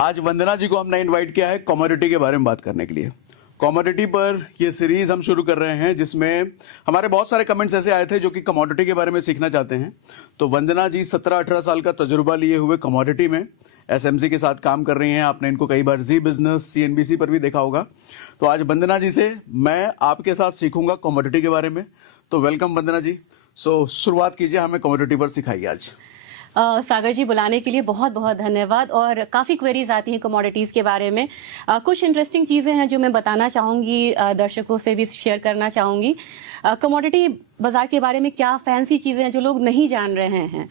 आज वंदना जी को हमने इनवाइट किया है कमोडिटी के बारे में बात करने के लिए। कमोडिटी पर ये सीरीज हम शुरू कर रहे हैं जिसमें हमारे बहुत सारे कमेंट्स ऐसे आए थे जो कि कमोडिटी के बारे में सीखना चाहते हैं। तो वंदना जी 17-18 साल का तजुर्बा लिए हुए कमोडिटी में एसएमसी के साथ काम कर रही हैं। आपने इनको कई बार जी बिजनेस सीएनबीसी पर भी देखा होगा। तो आज वंदना जी से मैं आपके साथ सीखूंगा कमोडिटी के बारे में। तो वेलकम वंदना जी। शुरुआत कीजिए, हमें कमोडिटी पर सिखाइए आज। सागर जी, बुलाने के लिए बहुत बहुत धन्यवाद। और काफ़ी क्वेरीज आती हैं कमोडिटीज़ के बारे में। कुछ इंटरेस्टिंग चीज़ें हैं जो मैं बताना चाहूँगी, दर्शकों से भी शेयर करना चाहूँगी। कमोडिटी बाज़ार के बारे में क्या फैंसी चीज़ें हैं जो लोग नहीं जान रहे हैं।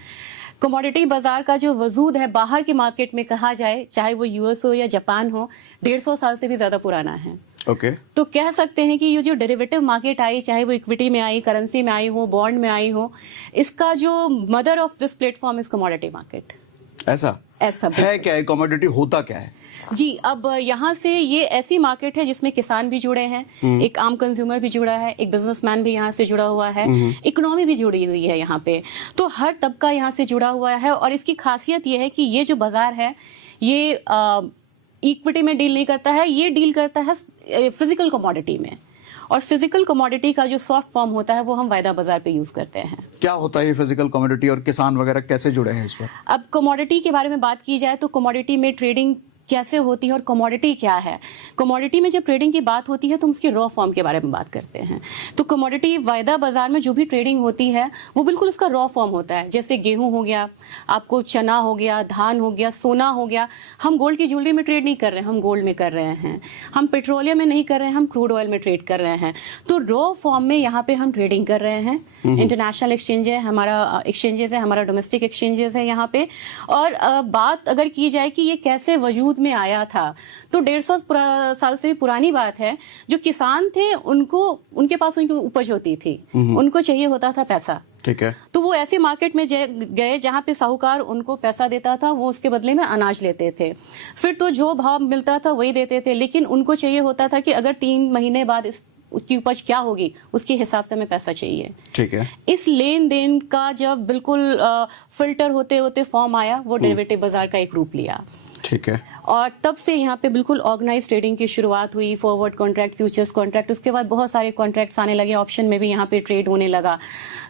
कमोडिटी बाज़ार का जो वजूद है बाहर के मार्केट में कहा जाए, चाहे वो यूएस हो या जापान हो, 150 साल से भी ज़्यादा पुराना है। ओके। तो कह सकते हैं कि ये जो डेरिवेटिव मार्केट आई, चाहे वो इक्विटी में आई, करेंसी में आई हो, बॉन्ड में आई हो, इसका जो mother of this platform is commodity market. ऐसा है क्या है? कमोडिटी होता क्या है जी? अब यहाँ से ये ऐसी मार्केट है जिसमें किसान भी जुड़े हैं, एक आम कंज्यूमर भी जुड़ा है, एक बिजनेसमैन भी यहाँ से जुड़ा हुआ है, इकोनॉमी भी जुड़ी हुई है यहाँ पे। तो हर तबका यहाँ से जुड़ा हुआ है। और इसकी खासियत ये है कि ये जो बाजार है ये इक्विटी में डील नहीं करता है, ये डील करता है फिजिकल कमोडिटी में। और फिजिकल कमोडिटी का जो सॉफ्ट फॉर्म होता है वो हम वायदा बाजार पे यूज करते हैं। क्या होता है ये फिजिकल कमोडिटी और किसान वगैरह कैसे जुड़े हैं इस पर? अब कमोडिटी के बारे में बात की जाए तो कमोडिटी में ट्रेडिंग कैसे होती है और कमोडिटी क्या है। कमोडिटी में जब ट्रेडिंग की बात होती है तो हम उसकी रॉ फॉर्म के बारे में बात करते हैं। तो कमोडिटी वायदा बाजार में जो भी ट्रेडिंग होती है वो बिल्कुल उसका रॉ फॉर्म होता है। जैसे गेहूं हो गया, आपको चना हो गया, धान हो गया, सोना हो गया। हम गोल्ड की ज्वेलरी में ट्रेड नहीं कर रहे हैं, हम गोल्ड में कर रहे हैं। हम पेट्रोलियम में नहीं कर रहे हैं, हम क्रूड ऑयल में ट्रेड कर रहे हैं। तो रॉ फॉर्म में यहाँ पे हम ट्रेडिंग कर रहे हैं। इंटरनेशनल एक्सचेंज है हमारा, एक्सचेंजेस है हमारा, डोमेस्टिक एक्सचेंजेस है यहाँ पे। और बात अगर की जाए कि ये कैसे वजूद में आया था, तो 150 साल से भी पुरानी बात है। जो किसान थे उनके पास उनकी उपज होती थी, उनको चाहिए होता था पैसा। ठीक है। तो वो ऐसे मार्केट में गए जहां पे साहूकार उनको पैसा देता था, वो उसके बदले में अनाज लेते थे। फिर तो जो भाव मिलता था वही देते थे, लेकिन उनको चाहिए होता था कि अगर 3 महीने बाद उसकी उपज क्या होगी उसके हिसाब से हमें पैसा चाहिए। ठीक है। इस लेन देन का जब बिल्कुल फिल्टर होते होते फॉर्म आया, वो डेरिवेटिव बाजार का एक रूप लिया। ठीक है। और तब से यहाँ पे बिल्कुल ऑर्गेनाइज ट्रेडिंग की शुरुआत हुई। फॉरवर्ड कॉन्ट्रैक्ट, फ्यूचर्स कॉन्ट्रैक्ट, उसके बाद बहुत सारे कॉन्ट्रैक्ट्स आने लगे, ऑप्शन में भी यहाँ पे ट्रेड होने लगा।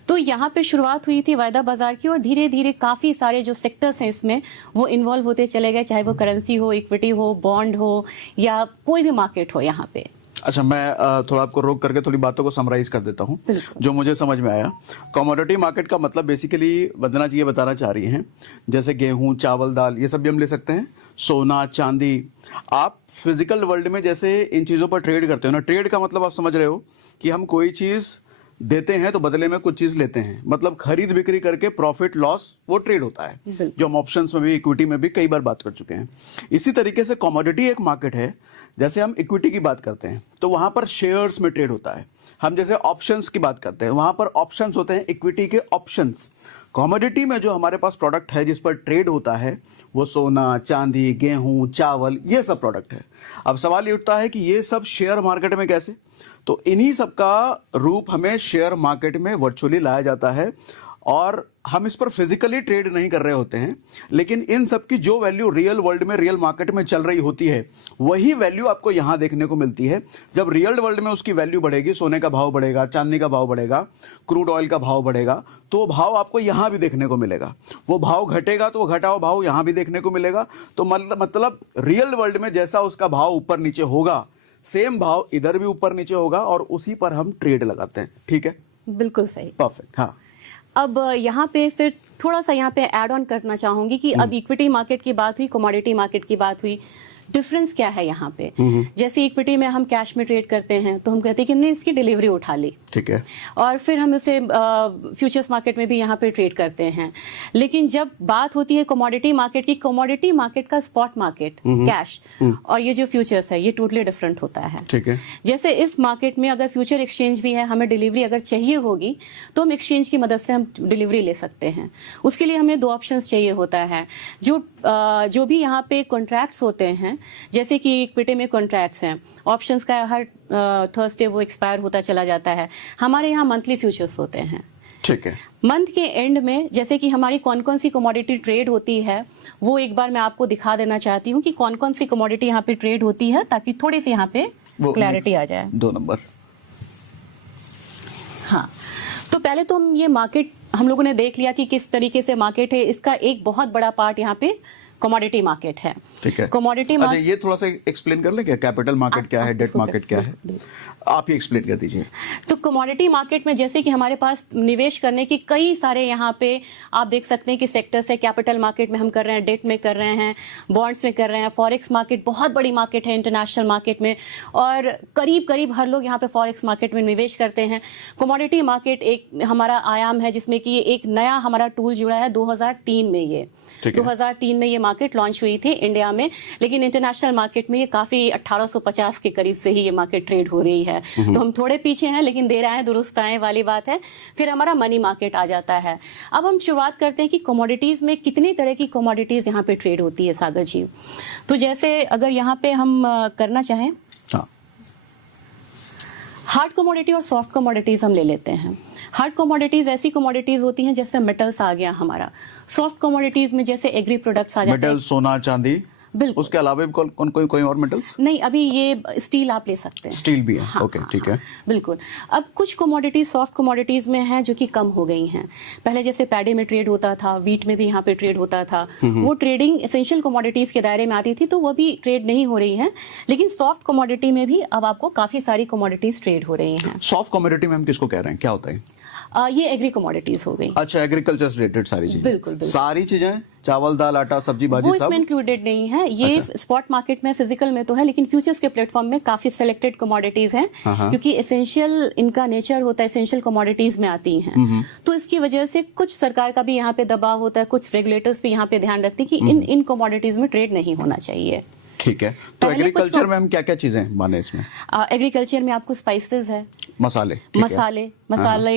तो यहाँ पे शुरुआत हुई थी वायदा बाजार की, और धीरे धीरे काफी सारे जो सेक्टर्स हैं इसमें वो इन्वॉल्व होते चले गए, चाहे वो करेंसी हो, इक्विटी हो, बॉन्ड हो, या कोई भी मार्केट हो यहाँ पे। अच्छा, मैं थोड़ा आपको रोक करके थोड़ी बातों को समराइज कर देता हूँ जो मुझे समझ में आया। कमोडिटी मार्केट का मतलब बेसिकली वंदना जी ये बताना चाह रही हैं, जैसे गेहूं, चावल, दाल, ये सब भी हम ले सकते हैं, सोना, चांदी। आप फिजिकल वर्ल्ड में जैसे इन चीज़ों पर ट्रेड करते हो ना, ट्रेड का मतलब आप समझ रहे हो कि हम कोई चीज़ देते हैं तो बदले में कुछ चीज लेते हैं, मतलब खरीद बिक्री करके प्रॉफिट लॉस वो ट्रेड होता है, जो हम ऑप्शंस में भी, इक्विटी में भी कई बार बात कर चुके हैं। इसी तरीके से कमोडिटी एक मार्केट है। जैसे हम इक्विटी की बात करते हैं तो वहां पर शेयर्स में ट्रेड होता है। हम जैसे ऑप्शंस की बात करते हैं वहां पर ऑप्शंस होते हैं, इक्विटी के ऑप्शंस। कमोडिटी में जो हमारे पास प्रोडक्ट है जिस पर ट्रेड होता है वो सोना, चांदी, गेहूं, चावल, ये सब प्रोडक्ट है। अब सवाल ये उठता है कि ये सब शेयर मार्केट में कैसे? तो इन्हीं सब का रूप हमें शेयर मार्केट में वर्चुअली लाया जाता है, और हम इस पर फिजिकली ट्रेड नहीं कर रहे होते हैं, लेकिन इन सब की जो वैल्यू रियल वर्ल्ड में, रियल मार्केट में चल रही होती है, वही वैल्यू आपको यहां देखने को मिलती है। जब रियल वर्ल्ड में उसकी वैल्यू बढ़ेगी, सोने का भाव बढ़ेगा, चांदी का भाव बढ़ेगा, क्रूड ऑयल का भाव बढ़ेगा, तो वो भाव आपको यहां भी देखने को मिलेगा। वो भाव घटेगा तो वो घटा हुआ भाव यहां भी देखने को मिलेगा। तो मतलब रियल वर्ल्ड में जैसा उसका भाव ऊपर नीचे होगा, सेम भाव इधर भी ऊपर नीचे होगा, और उसी पर हम ट्रेड लगाते हैं। ठीक है, बिल्कुल सही, परफेक्ट। हाँ, अब यहाँ पे फिर थोड़ा सा यहाँ पे ऐड ऑन करना चाहूंगी कि अब इक्विटी मार्केट की बात हुई, कमोडिटी मार्केट की बात हुई, डिफरेंस क्या है यहाँ पे। जैसे इक्विटी में हम कैश में ट्रेड करते हैं तो हम कहते हैं कि हमने इसकी डिलीवरी उठा ली, ठीक है, और फिर हम इसे फ्यूचर्स मार्केट में भी यहाँ पे ट्रेड करते हैं। लेकिन जब बात होती है कमोडिटी मार्केट की, कमोडिटी मार्केट का स्पॉट मार्केट, कैश, और ये जो फ्यूचर्स है ये टोटली डिफरेंट होता है। ठीक है। जैसे इस मार्केट में अगर फ्यूचर एक्सचेंज भी है, हमें डिलीवरी अगर चाहिए होगी तो हम एक्सचेंज की मदद से हम डिलीवरी ले सकते हैं। उसके लिए हमें 2 ऑप्शंस चाहिए होता है। जो भी यहाँ पे कॉन्ट्रैक्ट्स होते हैं, जैसे कि इक्विटी में कॉन्ट्रैक्ट्स हैं, ऑप्शंस का हर थर्सडे वो एक्सपायर होता चला जाता है। हमारे यहाँ मंथली फ्यूचर्स होते हैं। ठीक है। मंथ के एंड में जैसे कि हमारी कौन कौन सी कमोडिटी ट्रेड होती है वो एक बार मैं आपको दिखा देना चाहती हूँ कि कौन कौन सी कमोडिटी यहाँ पे ट्रेड होती है, ताकि थोड़ी सी यहाँ पे क्लैरिटी आ जाए। 2 नंबर। हाँ, तो पहले तो ये मार्केट हम लोगों ने देख लिया कि किस तरीके से मार्केट है। इसका एक बहुत बड़ा पार्ट यहाँ पे कमोडिटी मार्केट है। ठीक है। कमोडिटी अच्छा, ये थोड़ा सा एक्सप्लेन कर ले क्या, कैपिटल मार्केट क्या है, डेट मार्केट क्या है, आप ही एक्सप्लेन कर दीजिए। तो कमोडिटी मार्केट में जैसे कि हमारे पास निवेश करने की कई सारे यहाँ पे आप देख सकते हैं कि सेक्टर्स है। कैपिटल मार्केट में हम कर रहे हैं, डेट में कर रहे हैं, बॉन्ड्स में कर रहे हैं, फॉरेक्स मार्केट बहुत बड़ी मार्केट है इंटरनेशनल मार्केट में, और करीब करीब हर लोग यहाँ पे फॉरेक्स मार्केट में निवेश करते हैं। कमोडिटी मार्केट एक हमारा आयाम है जिसमें कि एक नया हमारा टूल जुड़ा है 2003 में। ये 2003 में ये मार्केट लॉन्च हुई थी इंडिया में, लेकिन इंटरनेशनल मार्केट में ये काफी 1850 के करीब से ही ये मार्केट ट्रेड हो रही है। तो हम थोड़े पीछे हैं, लेकिन दे रहे हैं, दुरुस्त आए वाली बात है। फिर हमारा मनी मार्केट आ जाता है। अब हम शुरुआत करते हैं कि कमोडिटीज में कितनी तरह की कमोडिटीज यहाँ पे ट्रेड होती है सागर जी। तो जैसे अगर यहाँ पे हम करना चाहें, हार्ड कमोडिटी और सॉफ्ट कमोडिटीज हम ले लेते हैं। हार्ड कमोडिटीज ऐसी कमोडिटीज होती हैं जैसे मेटल्स आ गया हमारा। सॉफ्ट कमोडिटीज में जैसे एग्री प्रोडक्ट्स आ जाते हैं। मेटल, सोना, चांदी, बिल्कुल। उसके अलावा भी कोई और मेटल्स? नहीं, अभी ये स्टील आप ले सकते हैं। स्टील भी है। हाँ, ओके, ठीक है। बिल्कुल। अब कुछ कमोडिटीज सॉफ्ट कमोडिटीज में है जो कि कम हो गई हैं। पहले जैसे पैडी में ट्रेड होता था, वीट में भी यहाँ पे ट्रेड होता था, वो ट्रेडिंग एसेंशियल कमोडिटीज के दायरे में आती थी, तो वो भी ट्रेड नहीं हो रही है। लेकिन सॉफ्ट कमोडिटी में भी अब आपको काफी सारी कमोडिटीज ट्रेड हो रही हैं। सॉफ्ट कमोडिटी में हम किसको कह रहे हैं, क्या होता है? ये एग्री कमोडिटीज हो गई। अच्छा, एग्रीकल्चर से रिलेटेड सारी चीजें। बिल्कुल। सारी चीजें, चावल, दाल, आटा, सब्जी, भाजी, वो सब इसमें इंक्लूडेड नहीं है। ये स्पॉट मार्केट में, फिजिकल में तो है, लेकिन फ्यूचर्स के प्लेटफॉर्म में काफी सिलेक्टेड कमोडिटीज हैं, क्योंकि एसेंशियल इनका नेचर होता है, एसेंशियल कमोडिटीज में आती हैं। तो इसकी वजह से कुछ सरकार का भी यहाँ पे दबाव होता है, कुछ रेगुलेटर्स भी यहाँ पे ध्यान रखती है कि इन कमोडिटीज में ट्रेड नहीं होना चाहिए। ठीक है। तो एग्रीकल्चर में हम क्या क्या चीजें माने इसमें? एग्रीकल्चर में आपको स्पाइसेस है, मसाले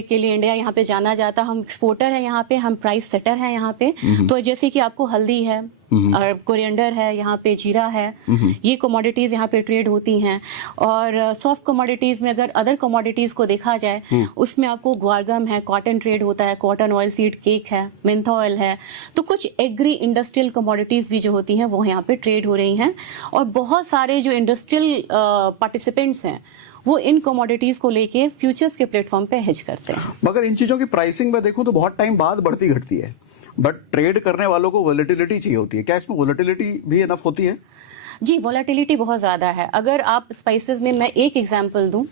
के लिए इंडिया यहाँ पे जाना जाता है। हम एक्सपोर्टर है यहाँ पे, हम प्राइस सेटर है यहाँ पे। तो जैसे कि आपको हल्दी है और कोरिएंडर है, यहाँ पे जीरा है, ये कमोडिटीज यहाँ पे ट्रेड होती हैं। और सॉफ्ट कमोडिटीज में अगर अदर कमोडिटीज को देखा जाए, उसमें आपको ग्वारगम है, कॉटन ट्रेड होता है, कॉटन ऑयल सीड केक है, मेंथा ऑयल है। तो कुछ एग्री इंडस्ट्रियल कमोडिटीज भी जो होती हैं वो यहाँ पे ट्रेड हो रही हैं। और बहुत सारे जो इंडस्ट्रियल पार्टिसिपेंट्स हैं वो इन कमोडिटीज को लेके फ्यूचर्स के प्लेटफॉर्म पे हेज करते हैं। मगर इन चीजों की प्राइसिंग में देखूं तो बहुत टाइम बाद बढ़ती घटती है, बट ट्रेड करने वालों को वोलेटिलिटी चाहिए होती है। क्या इसमें वोलेटिलिटी भी एनफ होती है? जी, वोलेटिलिटी बहुत ज्यादा है। अगर आप स्पाइसेस में मैं एक एग्जांपल दूं,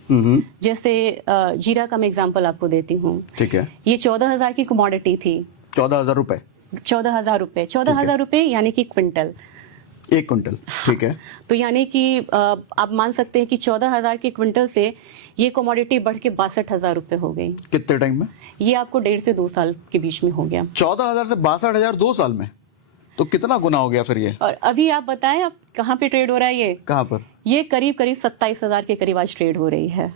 जैसे जीरा का मैं एग्जांपल आपको देती हूँ। ठीक है। ये 14,000 की कमोडिटी थी। 14,000 रुपए? 14,000 रुपए, 14,000 रुपए यानी कि क्विंटल, 1 क्विंटल। ठीक है। तो यानी कि आप मान सकते हैं कि 14,000 के क्विंटल से ये कमोडिटी बढ़ के 62,000 रुपए हो गई। कितने टाइम में? ये आपको 1.5 से 2 साल के बीच में हो गया। 14,000 से 62,000 2 साल में, तो कितना गुना हो गया फिर ये? और अभी आप बताएं, अब कहाँ पे ट्रेड हो रहा है ये? कहाँ पर? ये करीब 27,000 के करीब आज ट्रेड हो रही है।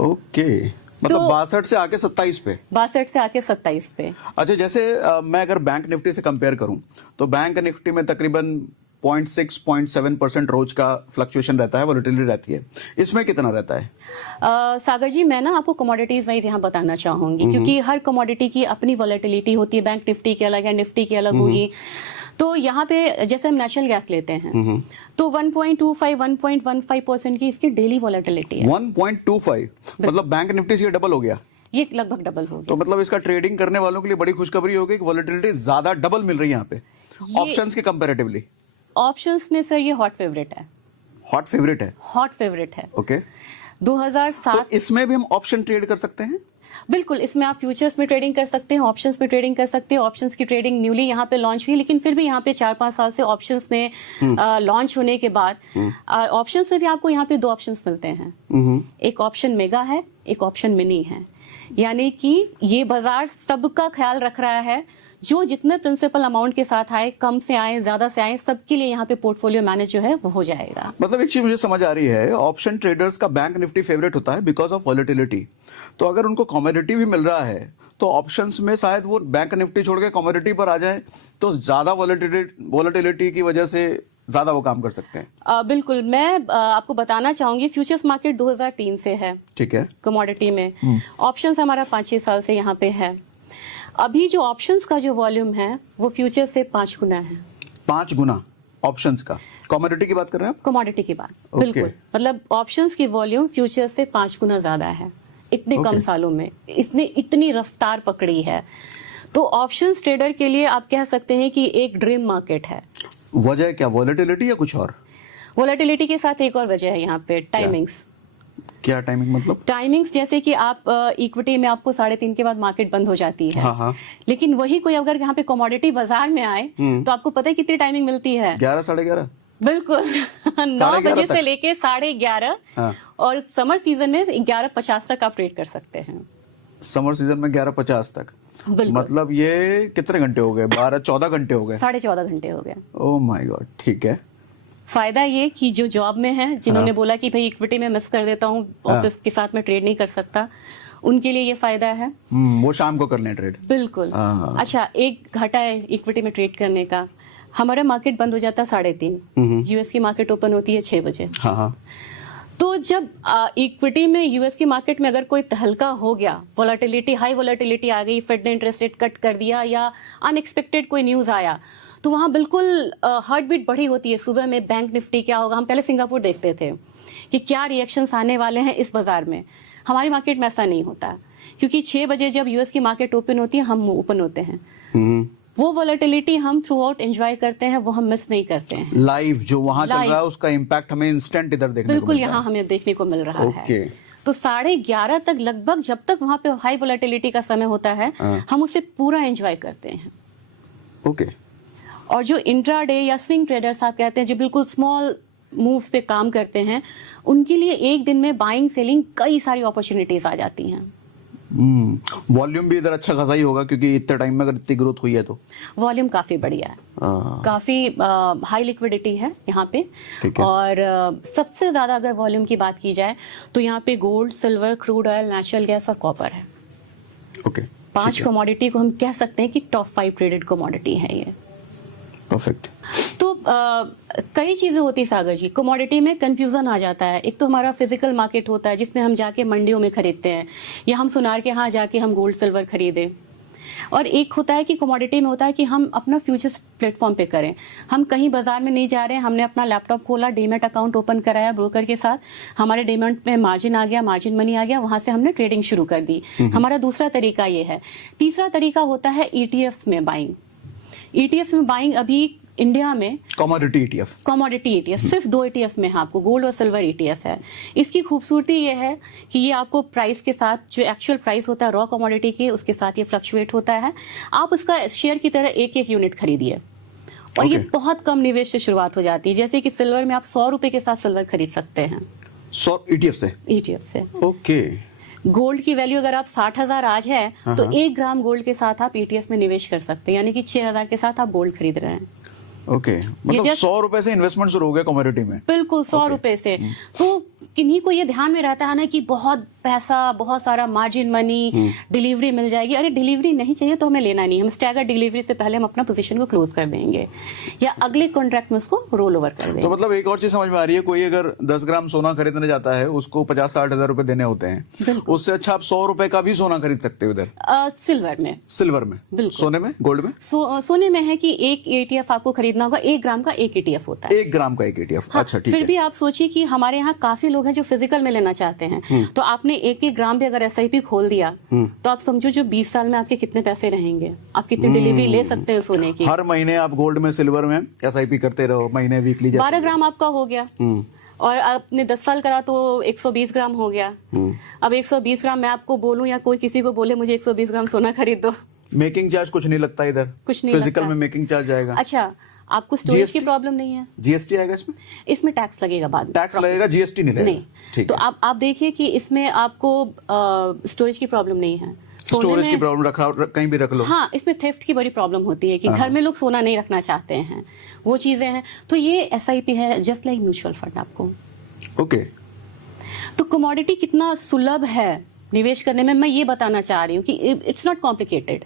ओके, मतलब 62 से आके 27 पे? 62 से आके 27 पे। अच्छा, जैसे मैं अगर बैंक निफ्टी से कंपेयर करूं तो बैंक निफ्टी में तकरीबन 0.6-0.7% रोज का फ्लक्चुएशन रहता है, वोलेटिलिटी रहती है। इसमें कितना रहता है? सागर जी, मैं ना आपको कमोडिटीज वाइज यहाँ बताना चाहूंगी, क्योंकि हर कमोडिटी की अपनी वोलेटिलिटी होती है। बैंक निफ्टी की अलग है, निफ्टी की अलग होगी। तो यहाँ पे जैसे हम नेचुरल गैस लेते हैं तो 1.25-1.15% की इसकी डेली वोलेटिलिटी है। 1.25 मतलब बैंक निफ्टी से डबल हो गया? ये लगभग डबल हो गया। तो मतलब इसका ट्रेडिंग करने वालों के लिए बड़ी खुशखबरी होगी कि वोलेटिलिटी ज्यादा, डबल मिल रही है यहाँ पे ऑप्शंस के कंपैरेटिवली। ऑप्शंस में सर ये हॉट फेवरेट है। हॉट फेवरेट है? हॉट फेवरेट है। ओके। 2007। तो इसमें भी हम ऑप्शन ट्रेड कर सकते हैं? बिल्कुल, इसमें आप फ्यूचर्स में ट्रेडिंग कर सकते हैं, ऑप्शंस में ट्रेडिंग कर सकते हैं। ऑप्शंस की ट्रेडिंग न्यूली यहाँ पे लॉन्च हुई, लेकिन फिर भी यहाँ पे 4-5 साल से ऑप्शंस ने लॉन्च होने के बाद ऑप्शंस में भी आपको यहाँ पे 2 ऑप्शंस मिलते हैं। एक ऑप्शन मेगा है, एक ऑप्शन मिनी है। यानी कि ये बाजार सबका ख्याल रख रहा है, जो जितने प्रिंसिपल अमाउंट के साथ आए, कम से आए, ज्यादा से आए, सबके लिए यहाँ पे पोर्टफोलियो मैनेज जो है वो हो जाएगा। मतलब एक चीज मुझे समझ आ रही है, ऑप्शन ट्रेडर्स का बैंक निफ्टी फेवरेट होता है बिकॉज ऑफ वॉलेटिलिटी। तो अगर उनको कमोडिटी भी मिल रहा है तो ऑप्शंस में शायद वो बैंक निफ्टी छोड़ के कमोडिटी पर आ जाए, तो ज्यादा वॉलेटिलिटी की वजह से ज्यादा वो काम कर सकते हैं? बिल्कुल, मैं आपको बताना चाहूंगी फ्यूचर्स मार्केट 2003 से है, ठीक है। कमोडिटी में। ऑप्शंस हमारा 5-6 साल से यहाँ पे है। अभी जो ऑप्शंस का जो वॉल्यूम है वो फ्यूचर से 5 गुना है। 5 गुना ऑप्शंस का? कमोडिटी की बात कर रहे हैं आप? कमोडिटी की बात, Okay. बिल्कुल। मतलब ऑप्शंस की वॉल्यूम फ्यूचर से 5 गुना ज्यादा है इतने कम Okay. सालों में। इसने इतनी रफ्तार पकड़ी है, तो ऑप्शंस ट्रेडर के लिए आप कह सकते हैं कि एक ड्रीम मार्केट है। वजह क्या, वॉलेटिलिटी या कुछ और? वोलेटिलिटी के साथ एक और वजह है यहाँ पे, टाइमिंग्स। क्या टाइमिंग मतलब? टाइमिंग्स जैसे कि आप इक्विटी में आपको 3:30 के बाद मार्केट बंद हो जाती है। हाँ हाँ। लेकिन वही कोई अगर यहाँ पे कमोडिटी बाजार में आए तो आपको पता है कितनी टाइमिंग मिलती है? 11 साढ़े 11? बिल्कुल 9 बजे से लेके 11:30। हाँ। और समर सीजन में 11:50 तक आप ट्रेड कर सकते हैं। समर सीजन में 11:50 तक? बिल्कुल। मतलब ये कितने घंटे हो गए? 12-14 घंटे हो गए? 14.5 घंटे हो गए। ओह माय गॉड, ठीक है। फायदा ये कि जो जॉब में है, जिन्होंने बोला कि भाई इक्विटी में मिस कर देता हूँ, ऑफिस के साथ में ट्रेड नहीं कर सकता, उनके लिए ये फायदा है। वो शाम को कर लें ट्रेड। बिल्कुल। हाँ। अच्छा, एक घाटा है इक्विटी में ट्रेड करने का। हमारा मार्केट बंद हो जाता है 3:30, यूएस की मार्केट ओपन होती है 6 बजे। हाँ हाँ। तो जब इक्विटी में यूएस की मार्केट में अगर कोई तहलका हो गया, वोलेटिलिटी, हाई वोलेटिलिटी आ गई, फेड ने इंटरेस्ट रेट कट कर दिया या अनएक्सपेक्टेड कोई न्यूज आया, तो वहां बिल्कुल हार्ट बीट बढ़ी होती है। सुबह में बैंक निफ्टी क्या होगा, हम पहले सिंगापुर देखते थे कि क्या रिएक्शंस आने वाले हैं इस बाजार में। हमारी मार्केट में ऐसा नहीं होता, क्योंकि 6 बजे जब यूएस की मार्केट ओपन होती है, हम ओपन होते हैं। वो वोलेटिलिटी हम थ्रू आउट एंजॉय करते हैं, वो हम मिस नहीं करते हैं। लाइव जो वहां चल रहा है उसका इम्पैक्ट हमें इंस्टेंट इधर देखने को बिल्कुल मिलता है। यहाँ हमें देखने को मिल रहा ओके। है। तो 11:30 तक लगभग, जब तक वहां पे हाई वोलेटिलिटी का समय होता है, हम उसे पूरा एंजॉय करते हैं। ओके। और जो इंट्राडे या स्विंग ट्रेडर्स आप कहते हैं, जो बिल्कुल स्मॉल मूव्स पे काम करते हैं, उनके लिए एक दिन में बाइंग सेलिंग कई सारी अपॉर्चुनिटीज आ जाती हैं। वॉल्यूम भी इधर अच्छा खासा ही होगा, क्योंकि इतने टाइम में अगर इतनी ग्रोथ हुई है तो वॉल्यूम काफी बढ़िया है, काफी हाई लिक्विडिटी है यहाँ पे। ठीक है। और सबसे ज्यादा अगर वॉल्यूम की बात की जाए तो यहाँ पे gold, silver, crude oil, natural gas और कॉपर है। ओके। 5 कमोडिटी को हम कह सकते हैं कि टॉप 5 ट्रेडेड कमोडिटी है ये। परफेक्ट। तो कई चीजें होती सागर जी, कमोडिटी में कंफ्यूजन आ जाता है। एक तो हमारा फिजिकल मार्केट होता है जिसमें हम जाके मंडियों में खरीदते हैं, या हम सुनार के यहाँ जाके हम गोल्ड सिल्वर खरीदें। और एक होता है कि कमोडिटी में होता है कि हम अपना फ्यूचर्स प्लेटफॉर्म पे करें। हम कहीं बाजार में नहीं जा रहे हैं, हमने अपना लैपटॉप खोला, डीमेट अकाउंट ओपन कराया ब्रोकर के साथ, हमारे डीमेट में मार्जिन आ गया, मार्जिन मनी आ गया, वहां से हमने ट्रेडिंग शुरू कर दी। हमारा दूसरा तरीका ये है। तीसरा तरीका होता है ईटीएफ्स में बाइंग। ईटीएफ में बाइंग अभी इंडिया में कमोडिटी ईटीएफ, कमोडिटी ईटीएफ सिर्फ 2 ईटीएफ में है आपको, गोल्ड और सिल्वर ईटीएफ है। इसकी खूबसूरती ये है कि ये आपको प्राइस के साथ, जो एक्चुअल प्राइस होता है रॉ कमोडिटी की, उसके साथ ये फ्लक्चुएट होता है। आप उसका शेयर की तरह एक एक यूनिट खरीदिए, और ये बहुत कम निवेश से शुरुआत हो जाती है। जैसे कि सिल्वर में आप 100 रुपए के साथ सिल्वर खरीद सकते हैं 100 ईटीएफ से। ईटीएफ से। ओके। गोल्ड की वैल्यू अगर आप 60,000 आज है तो 1 ग्राम गोल्ड के साथ आप ईटीएफ में निवेश कर सकते हैं, यानी कि 6,000 के साथ आप गोल्ड खरीद रहे हैं। ओके। मतलब 100 रुपए से इन्वेस्टमेंट शुरू हो गया कमोडिटी में? बिल्कुल 100 रुपए से। तो किन्हीं को ये ध्यान में रहता है ना कि बहुत पैसा, बहुत सारा मार्जिन मनी, डिलीवरी मिल जाएगी। अरे डिलीवरी नहीं चाहिए तो हमें लेना नहीं, हम स्टैगर डिलीवरी से पहले हम अपना पोजीशन को क्लोज कर देंगे या अगले कॉन्ट्रैक्ट में उसको रोल ओवर कर देंगे। तो मतलब एक और चीज समझ में आ रही है, कोई अगर 10 ग्राम सोना खरीदने जाता है, उसको 50-60 हजार रुपए देने होते हैं, उससे अच्छा आप 100 रुपए का भी सोना खरीद सकते हो इधर। सिल्वर में, सिल्वर में, बिल्कुल। सोने में, गोल्ड में? सोने में है कि एक ईटीएफ आपको खरीदना होगा, 1 ग्राम का एक ईटीएफ होता है। 1 ग्राम का एक ईटीएफ। हाँ, अच्छा, ठीक फिर है। भी आप सोचिए कि हमारे यहाँ काफी लोग हैं जो फिजिकल में लेना चाहते हैं, तो आपने 1-1 ग्राम भी अगर एसआईपी खोल दिया तो आप समझो जो 20 साल में आपके कितने पैसे रहेंगे, आप कितनी डिलीवरी ले सकते हो सोने की। हर महीने आप गोल्ड में, सिल्वर में एसआईपी करते रहो, महीने, वीकली। 12 ग्राम आपका हो गया, और आपने 10 साल करा तो 120 ग्राम हो गया। अब 120 ग्राम मैं आपको बोलूं या कोई किसी को बोले मुझे 120 ग्राम सोना खरीद दो, मेकिंग चार्ज कुछ नहीं लगता इधर? कुछ नहीं फिजिकल लगता। में मेकिंग चार्ज आएगा? अच्छा, आपको स्टोरेज की GST? प्रॉब्लम नहीं है? जीएसटी आएगा इसमें? इसमें टैक्स लगेगा बाद में। टैक्स लगेगा, जीएसटी नहीं लगेगा? नहीं। ठीक तो है। आप देखिए कि इसमें आपको स्टोरेज की प्रॉब्लम नहीं है। सोने स्टोरेज की में, प्रॉब्लम कहीं भी रख लो। हाँ, इसमें थेफ्ट की बड़ी प्रॉब्लम होती है कि घर में लोग सोना नहीं रखना चाहते हैं, वो चीजें हैं। तो ये एसआईपी है, जस्ट लाइक म्यूचुअल फंड आपको। ओके। तो कमोडिटी कितना सुलभ है निवेश करने में, मैं ये बताना चाह रही हूँ कि इट्स नॉट कॉम्प्लिकेटेड।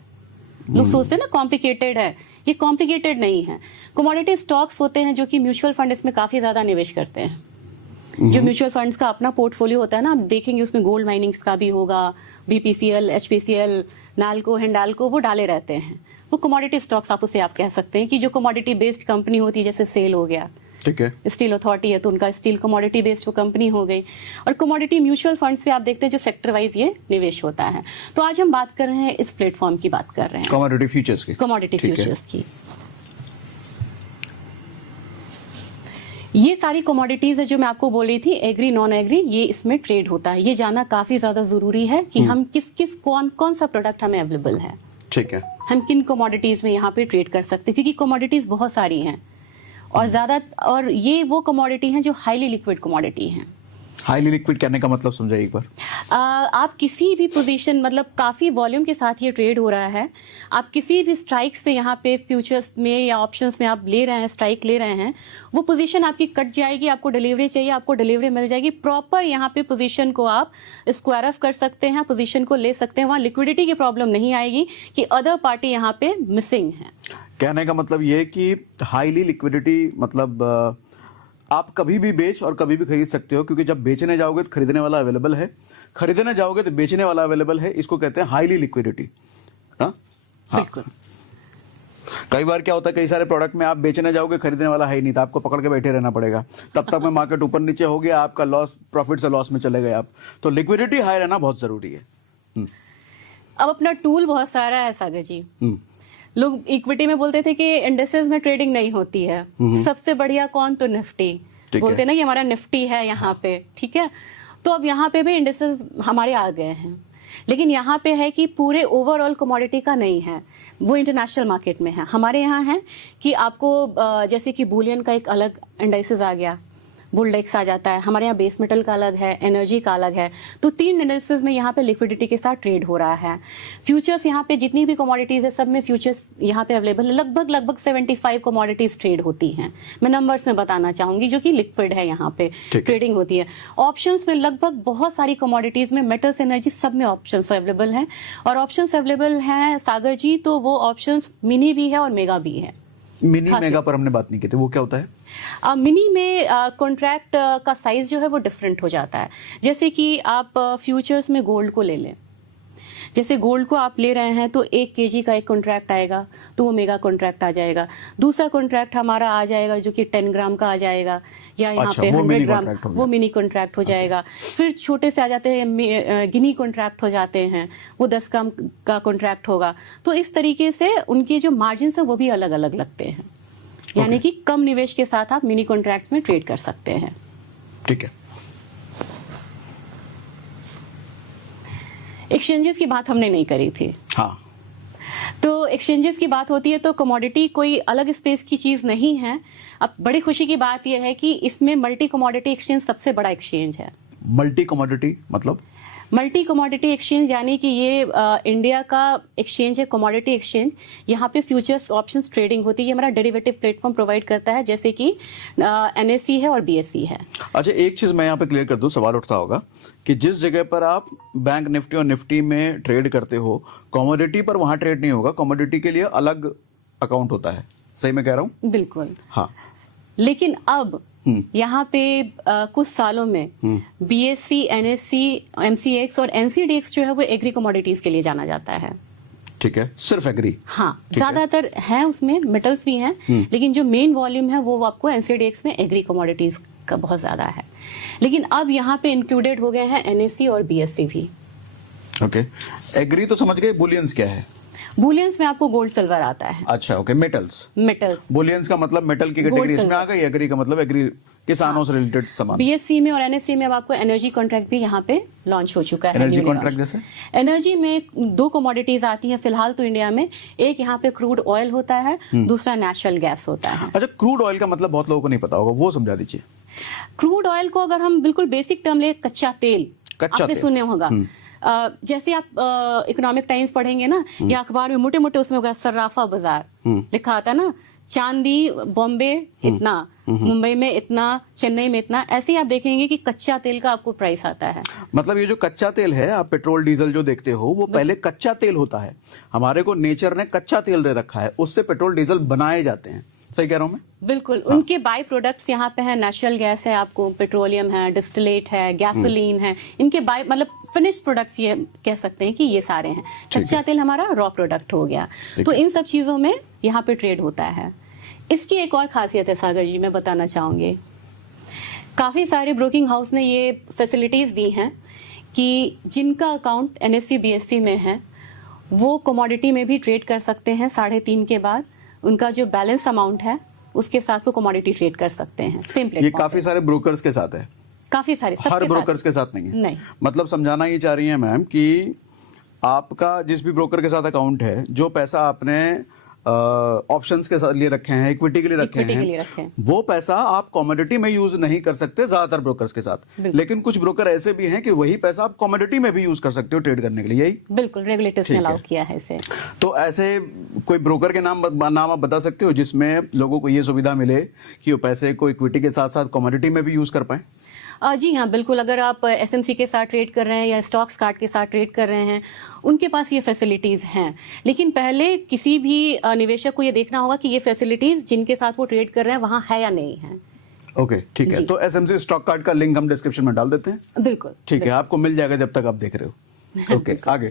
लोग सोचते हैं ना कॉम्प्लिकेटेड है, ये कॉम्प्लिकेटेड नहीं है। कमोडिटी स्टॉक्स होते हैं जो कि म्यूचुअल फंड इसमें काफी ज्यादा निवेश करते हैं। जो म्यूचुअल फंड्स का अपना पोर्टफोलियो होता है ना, आप देखेंगे उसमें गोल्ड माइनिंग्स का भी होगा, बीपीसीएल, एचपीसीएल, नाल्को, हिंडाल्को वो डाले रहते हैं। वो कमोडिटी स्टॉक्स आप कह सकते हैं कि जो कमोडिटी बेस्ड कंपनी होती है, जैसे सेल हो गया, ठीक है, स्टील अथॉरिटी है तो उनका स्टील कमोडिटी बेस्ड वो कंपनी हो गई। और कमोडिटी म्यूचुअल फंड्स पे आप देखते हैं जो सेक्टर वाइज ये निवेश होता है। तो आज हम बात कर रहे हैं इस प्लेटफॉर्म की, बात कर रहे हैं कमोडिटी फ्यूचर्स की, कमोडिटी ठीक है। फ्यूचर्स की। ये सारी कमोडिटीज है जो मैं आपको बोल रही थी, एग्री नॉन एग्री, ये इसमें ट्रेड होता है। ये जानना काफी ज्यादा जरूरी है कि हम कौन सा प्रोडक्ट हमें अवेलेबल है, ठीक है, हम किन कमोडिटीज में यहाँ पे ट्रेड कर सकते हैं, क्योंकि कमोडिटीज बहुत सारी हैं और ये वो कमोडिटी हैं जो हाईली लिक्विड कमोडिटी हैं। हाईली लिक्विड कहने का मतलब समझाइए एक बार। आप किसी भी पोजीशन, मतलब काफी वॉल्यूम के साथ ये ट्रेड हो रहा है, आप किसी भी स्ट्राइक्स पे यहाँ पे फ्यूचर्स में या ऑप्शंस में आप ले रहे हैं, स्ट्राइक ले रहे हैं, वो पोजीशन आपकी कट जाएगी, आपको डिलीवरी चाहिए, आपको डिलीवरी मिल जाएगी प्रॉपर। यहाँ पे पोजीशन को आप स्क्वायर ऑफ कर सकते हैं, पोजीशन को ले सकते हैं, वहाँ लिक्विडिटी की प्रॉब्लम नहीं आएगी कि अदर पार्टी यहाँ पे मिसिंग है। कहने का मतलब ये है कि हाईली लिक्विडिटी मतलब आप कभी भी बेच और कभी भी खरीद सकते हो, क्योंकि जब बेचने जाओगे तो खरीदने वाला अवेलेबल है, खरीदने जाओगे तो बेचने वाला अवेलेबल है। इसको कहते हैं हाईली लिक्विडिटी। हाँ, बिल्कुल। कई बार क्या होता है, कई सारे प्रोडक्ट में आप बेचने जाओगे, खरीदने वाला है ही नहीं, तो आपको पकड़ के बैठे रहना पड़ेगा। तब तक में मार्केट ऊपर नीचे हो गया, आपका लॉस, प्रॉफिट से लॉस में चले गए आप। तो लिक्विडिटी हाई रहना बहुत जरूरी है। अब अपना टूल बहुत सारा है सागर जी। लोग इक्विटी में बोलते थे कि इंडेक्सेस में ट्रेडिंग नहीं होती है, सबसे बढ़िया कौन, तो निफ्टी बोलते ना कि हमारा निफ्टी है यहाँ पे, ठीक है। तो अब यहाँ पे भी इंडेक्सेस हमारे आ गए हैं, लेकिन यहाँ पे है कि पूरे ओवरऑल कमोडिटी का नहीं है, वो इंटरनेशनल मार्केट में है। हमारे यहाँ है कि आपको जैसे कि बुलियन का एक अलग इंडेक्सेस आ गया, बुलडेक्स आ जाता है, हमारे यहाँ बेस मेटल का अलग है, एनर्जी का अलग है। तो 3 इंडेक्सेस में यहाँ पे लिक्विडिटी के साथ ट्रेड हो रहा है। फ्यूचर्स यहाँ पे जितनी भी कमोडिटीज है, सब में फ्यूचर्स यहाँ पे अवेलेबल है। लगभग 75 कमोडिटीज ट्रेड होती हैं। मैं नंबर्स में बताना चाहूंगी जो कि लिक्विड है, यहाँ पे ट्रेडिंग होती है। ऑप्शंस में लगभग बहुत सारी कमोडिटीज में, मेटल्स, एनर्जी, सब में ऑप्शंस अवेलेबल हैं। और ऑप्शंस अवेलेबल हैं सागर जी, तो वो ऑप्शंस मिनी भी है और मेगा भी है। मिनी मेगा पर हमने बात नहीं की थी, वो क्या होता है? मिनी में कॉन्ट्रैक्ट का साइज जो है वो डिफरेंट हो जाता है। जैसे कि आप फ्यूचर्स में गोल्ड को ले लें, जैसे गोल्ड को आप ले रहे हैं तो 1 kg का एक कॉन्ट्रैक्ट आएगा, तो वो मेगा कॉन्ट्रैक्ट आ जाएगा। दूसरा कॉन्ट्रैक्ट हमारा आ जाएगा जो कि 10 ग्राम का आ जाएगा, या यहाँ पे 100 ग्राम, वो मिनी कॉन्ट्रैक्ट हो जाएगा। फिर छोटे से आ जाते हैं गिनी कॉन्ट्रैक्ट हो जाते हैं, वो 10 ग्राम का कॉन्ट्रैक्ट होगा। तो इस तरीके से उनके जो मार्जिन है वो भी अलग अलग लगते हैं। यानी कि कम निवेश के साथ आप मिनी कॉन्ट्रैक्ट्स में ट्रेड कर सकते हैं। ठीक है। एक्सचेंजेस की बात हमने नहीं करी थी। हाँ, तो एक्सचेंजेस की बात होती है तो कमोडिटी कोई अलग स्पेस की चीज नहीं है। अब बड़ी खुशी की बात यह है कि इसमें मल्टी कमोडिटी एक्सचेंज सबसे बड़ा एक्सचेंज है। मल्टी कमोडिटी मतलब? मल्टी कमोडिटी एक्सचेंज यानी कि ये इंडिया का एक्सचेंज है, कमोडिटी एक्सचेंज। यहाँ पे फ्यूचर्स ऑप्शंस ट्रेडिंग होती है। ये हमारा डेरिवेटिव प्लेटफॉर्म प्रोवाइड करता है, जैसे कि एनएससी है और बीएससी है। अच्छा, एक चीज मैं यहाँ पे क्लियर कर दूं, सवाल उठता होगा कि जिस जगह पर आप बैंक निफ्टी और निफ्टी में ट्रेड करते हो, कमोडिटी पर वहां ट्रेड नहीं होगा, कमोडिटी के लिए अलग अकाउंट होता है। सही मैं कह रहा हूँ? बिल्कुल। हाँ, लेकिन अब यहाँ पे कुछ सालों में बीएससी, एनएससी, एमसीएक्स और एनसीडीएक्स जो है वो एग्री कमोडिटीज के लिए जाना जाता है। ठीक है, सिर्फ एग्री? हाँ, ज्यादातर है, उसमें मेटल्स भी हैं, लेकिन जो मेन वॉल्यूम है वो आपको एनसीडीएक्स में एग्री कमोडिटीज का बहुत ज्यादा है। लेकिन अब यहाँ पे इंक्लूडेड हो गए हैं एनएससी और बीएससी भी। ओके, एग्री तो समझ गए। बुलियंस क्या है? बुलियंस में आपको गोल्ड सिल्वर आता है। अच्छा, ओके, मेटल्स। मेटल्स, बुलियंस का मतलब मेटल की कैटेगरी इसमें आ गई, एग्री का मतलब एग्री किसानों से रिलेटेड सामान। बीएससी में और एनएससी में अब आपको एनर्जी कॉन्ट्रैक्ट भी यहाँ पे लॉन्च हो चुका है। एनर्जी कॉन्ट्रैक्ट जैसे? एनर्जी में 2 कमोडिटीज आती हैं फिलहाल तो इंडिया में। एक यहाँ पे क्रूड ऑयल होता है, दूसरा नेचुरल गैस होता है। अच्छा, क्रूड ऑयल का मतलब बहुत लोगों को नहीं पता होगा, वो समझा दीजिए। क्रूड ऑयल को अगर हम बिल्कुल बेसिक टर्म ले, कच्चा तेल, आपने सुने होगा। जैसे आप इकोनॉमिक टाइम्स पढ़ेंगे ना, या अखबार में मोटे मोटे उसमें होगा सर्राफा बाजार लिखा आता है ना, चांदी बॉम्बे इतना, मुंबई में इतना, चेन्नई में इतना, ऐसे ही आप देखेंगे कि कच्चा तेल का आपको प्राइस आता है। मतलब ये जो कच्चा तेल है, आप पेट्रोल डीजल जो देखते हो वो पहले कच्चा तेल होता है, हमारे को नेचर ने कच्चा तेल दे रखा है, उससे पेट्रोल डीजल बनाए जाते हैं। सही कह रहा हूं मैं? बिल्कुल। उनके बाय प्रोडक्ट्स यहाँ पे है, नेचुरल गैस है, आपको पेट्रोलियम है, डिस्टिलेट है, गैसोलीन है, इनके बाय मतलब फिनिश्ड प्रोडक्ट्स ये कह सकते हैं कि ये सारे हैं। कच्चा तेल हमारा रॉ प्रोडक्ट हो गया। तो इन सब चीजों में यहाँ पे ट्रेड होता है। इसकी एक और खासियत है सागर जी, मैं बताना चाहूंगी। काफी सारे ब्रोकिंग हाउस ने ये फैसिलिटीज दी हैं कि जिनका अकाउंट NSE BSE में है वो कमोडिटी में भी ट्रेड कर सकते हैं 3:30 के बाद। उनका जो बैलेंस अमाउंट है उसके साथ वो कमोडिटी ट्रेड कर सकते हैं सेम प्लेटफॉर्म। ये काफी सारे ब्रोकर्स के साथ है, काफी सारे, हर ब्रोकर्स के साथ नहीं है। नहीं। मतलब समझाना ये चाह रही है मैम कि आपका जिस भी ब्रोकर के साथ अकाउंट है, जो पैसा आपने ऑप्शंस के साथ लिए रखे हैं, इक्विटी के लिए रखे हैं, वो पैसा आप कमोडिटी में यूज नहीं कर सकते ज्यादातर ब्रोकर्स के साथ। लेकिन कुछ ब्रोकर ऐसे भी हैं कि वही पैसा आप कमोडिटी में भी यूज कर सकते हो ट्रेड करने के लिए। यही बिल्कुल रेगुलेटर्स ने अलाउ किया है इसे। तो ऐसे कोई ब्रोकर के नाम आप बता सकते हो जिसमें लोगों को ये सुविधा मिले कि वो पैसे को इक्विटी के साथ साथ कमोडिटी में भी यूज कर पाए? जी हाँ, बिल्कुल। अगर आप SMC के साथ ट्रेड कर रहे हैं या स्टॉक्स कार्ड के साथ ट्रेड कर रहे हैं, उनके पास ये फैसिलिटीज हैं। लेकिन पहले किसी भी निवेशक को ये देखना होगा कि ये फैसिलिटीज जिनके साथ वो ट्रेड कर रहे हैं वहां है या नहीं है। ओके, ठीक है। तो SMC स्टॉक कार्ड का लिंक हम डिस्क्रिप्शन में डाल देते हैं। बिल्कुल, ठीक है, आपको मिल जाएगा जब तक आप देख रहे हो। ओके, आगे।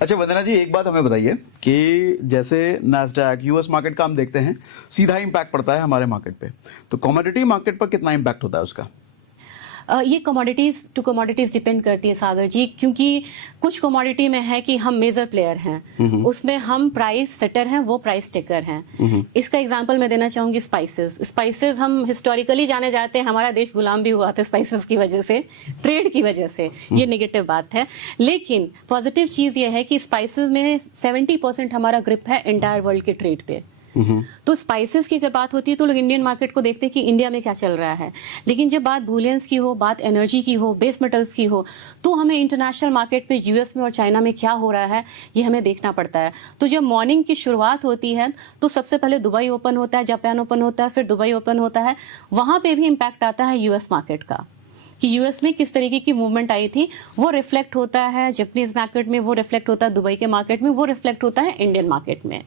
अच्छा वंदना जी, एक बात हमें बताइए कि जैसे नैस्डैक यूएस मार्केट का हम देखते हैं, सीधा इम्पैक्ट पड़ता है हमारे मार्केट पे, तो कमोडिटी मार्केट पर कितना इम्पैक्ट होता है उसका? ये कमोडिटीज टू कमोडिटीज डिपेंड करती है सागर जी, क्योंकि कुछ कमोडिटी में है कि हम मेजर प्लेयर हैं, उसमें हम प्राइस सेटर हैं, वो प्राइस टेकर हैं। इसका एग्जांपल मैं देना चाहूंगी स्पाइसेस हम हिस्टोरिकली जाने जाते हैं, हमारा देश गुलाम भी हुआ था स्पाइसेस की वजह से, ट्रेड की वजह से। ये नेगेटिव बात है, लेकिन पॉजिटिव चीज ये है कि स्पाइसेस में 70% हमारा ग्रिप है एंटायर वर्ल्ड के ट्रेड पे। तो स्पाइसेस की अगर बात होती है तो लोग इंडियन मार्केट को देखते हैं कि इंडिया में क्या चल रहा है, लेकिन जब बात बुलियंस की हो, बात एनर्जी की हो, बेस मेटल्स की हो, तो हमें इंटरनेशनल मार्केट में यूएस में और चाइना में क्या हो रहा है ये हमें देखना पड़ता है। तो जब मॉर्निंग की शुरुआत होती है तो सबसे पहले दुबई ओपन होता है, जापान ओपन होता है, फिर दुबई ओपन होता है। वहां पे भी इम्पैक्ट आता है यूएस मार्केट का कि यूएस में किस तरीके की मूवमेंट आई थी, वो रिफ्लेक्ट होता है जापानीज मार्केट में, वो रिफ्लेक्ट होता है दुबई के मार्केट में, वो रिफ्लेक्ट होता है इंडियन मार्केट में।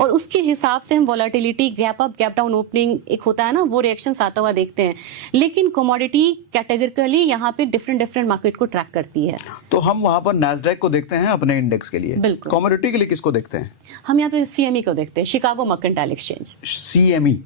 और उसके हिसाब से हम volatility, gap up, gap down, opening एक होता है ना, वो रिएक्शंस आता हुआ देखते हैं। लेकिन कमोडिटी कैटेगरिकली यहाँ पे डिफरेंट मार्केट को ट्रैक करती है। तो हम वहां पर नैस्डैक को देखते हैं अपने इंडेक्स के लिए, बिल्कुल। कमोडिटी के लिए किसको देखते हैं? हम यहाँ पे CME को देखते हैं, शिकागो मर्केंटाइल एक्सचेंज। CME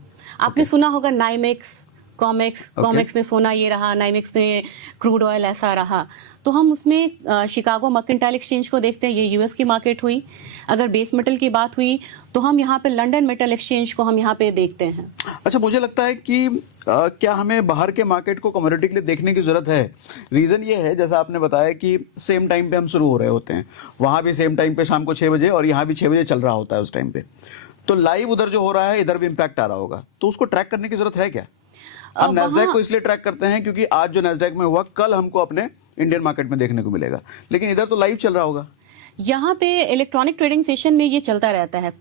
आपने सुना होगा नाइमेक्स, कॉमेक्स में सोना ये रहा, नाइमेक्स में क्रूड ऑयल ऐसा रहा। तो हम उसमें शिकागो मर्केंटाइल एक्सचेंज को देखते हैं, ये यूएस की मार्केट हुई। अगर बेस मेटल की बात हुई तो हम यहाँ पे लंदन मेटल एक्सचेंज को हम यहाँ पे देखते हैं। अच्छा, मुझे लगता है कि क्या हमें बाहर के मार्केट को कमोडिटी के लिए देखने की जरूरत है? रीजन ये है, जैसा आपने बताया कि सेम टाइम पे हम शुरू हो रहे होते हैं, वहां भी सेम टाइम पे शाम को 6 बजे और यहाँ भी 6 बजे चल रहा होता है उस टाइम पे, तो लाइव उधर जो हो रहा है इधर भी इम्पैक्ट आ रहा होगा, तो उसको ट्रैक करने की जरूरत है क्या? हम नैस्डैक को इसलिए ट्रैक करते हैं क्योंकि आज जो नैस्डैक में हुआ कल हमको अपने इंडियन मार्केट में देखने को मिलेगा, लेकिन इधर तो लाइव चल रहा होगा। यहाँ पे इलेक्ट्रॉनिक ट्रेडिंग सेशन में ये चलता रहता है।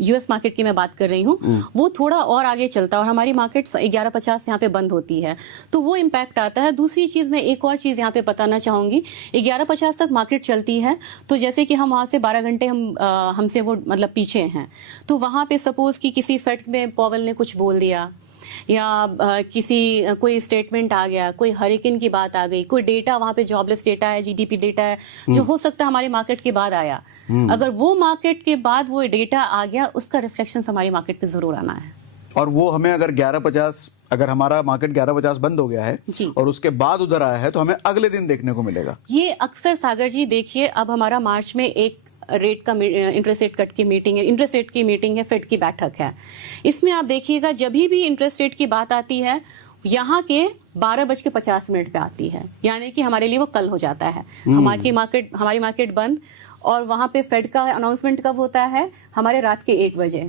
यूएस मार्केट की मैं बात कर रही हूँ, वो थोड़ा और आगे चलता है और हमारी मार्केट 11:50 यहाँ पे बंद होती है, तो वो इम्पैक्ट आता है। दूसरी चीज, मैं एक और चीज यहाँ पे बताना चाहूंगी, 11:50 तक मार्केट चलती है, तो जैसे कि हम वहां से 12 घंटे हमसे वो मतलब पीछे हैं, तो वहां पे सपोज कि किसी फेड में पॉवेल ने कुछ बोल दिया या कोई स्टेटमेंट आ गया, कोई हरिकेन की बात आ गई, कोई डेटा वहां पे जॉबलेस डेटा है, GDP डेटा है, जो हो सकता है हमारे मार्केट के बाद आया, अगर वो मार्केट के बाद वो डेटा आ गया, उसका रिफ्लेक्शन हमारी मार्केट पे जरूर आना है। और वो हमें अगर 11:50, अगर हमारा मार्केट 11:50 बंद हो गया है और उसके बाद उधर आया है, तो हमें अगले दिन देखने को मिलेगा। ये अक्सर सागर जी देखिए, अब हमारा मार्च में एक रेट का इंटरेस्ट रेट कट की मीटिंग है, इंटरेस्ट रेट की मीटिंग है, फेड की बैठक है। इसमें आप देखिएगा जब भी इंटरेस्ट रेट की बात आती है, यहाँ के 12:50 पे आती है, यानी कि हमारे लिए वो कल हो जाता है। हमारी मार्केट बंद और वहां पे फेड का अनाउंसमेंट कब होता है? हमारे रात के 1 बजे।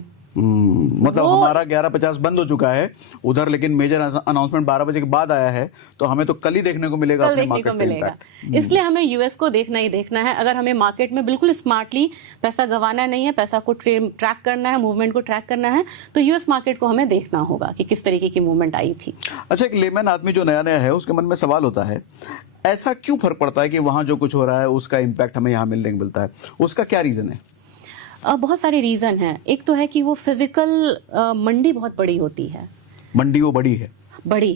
मतलब हमारा 11:50 बंद हो चुका है उधर, लेकिन मेजर अनाउंसमेंट 12 बजे के बाद आया है, तो हमें तो कल ही देखने को मिलेगा अपने मार्केट पे इम्पैक्ट। इसलिए हमें यूएस को देखना ही देखना है। अगर हमें मार्केट में बिल्कुल स्मार्टली पैसा गंवाना नहीं है, पैसा को ट्रैक करना है, मूवमेंट को ट्रैक करना है, तो यूएस मार्केट को हमें देखना होगा कि किस तरीके की मूवमेंट आई थी। अच्छा, एक लेमैन आदमी जो नया नया है उसके मन में सवाल होता है, ऐसा क्यों फर्क पड़ता है कि वहां जो कुछ हो रहा है उसका इम्पैक्ट हमें यहाँ मिलने को मिलता है? उसका क्या रीजन है? बहुत सारे रीजन हैं। एक तो है कि वो फिजिकल मंडी बहुत बड़ी होती है। मंडी वो बड़ी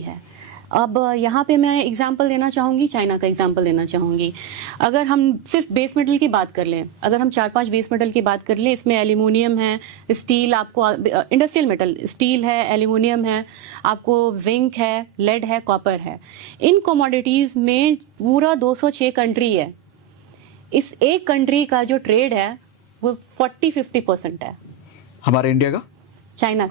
है। अब यहाँ पे मैं एग्जांपल देना चाहूंगी, चाइना का एग्जांपल देना चाहूंगी। अगर हम सिर्फ बेस मेटल की बात कर लें, अगर हम 4-5 बेस मेटल की बात कर लें, इसमें एल्यूमिनियम है, स्टील, आपको इंडस्ट्रियल मेटल स्टील है, एल्यूमिनियम है, आपको जिंक है, लेड है, कॉपर है। इन कमोडिटीज में पूरा 206 कंट्री है। इस एक कंट्री का जो ट्रेड है वो 40-50% है। हमारे इंडिया का? चाइना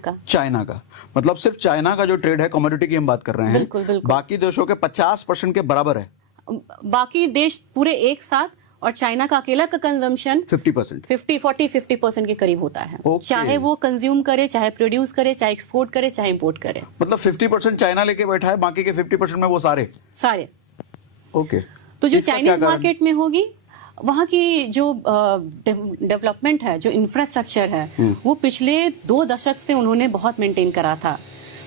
का मतलब सिर्फ चाइना का जो ट्रेड है कमोडिटी की हम बात कर रहे हैं, बिल्कुल। बाकी देशों के 50% के बराबर है। बाकी देश पूरे एक साथ, और चाइना का अकेला का कंजम्पशन 50% के करीब होता है। चाहे वो कंज्यूम करे, चाहे प्रोड्यूस करे, चाहे एक्सपोर्ट करे, चाहे इंपोर्ट करे। मतलब 50% चाइना लेके बैठा है, बाकी के 50% में वो सारे। ओके। तो जो चाइनीज मार्केट में होगी, वहाँ की जो डेवलपमेंट है, जो इंफ्रास्ट्रक्चर है, वो पिछले 2 दशक से उन्होंने बहुत मेंटेन करा था।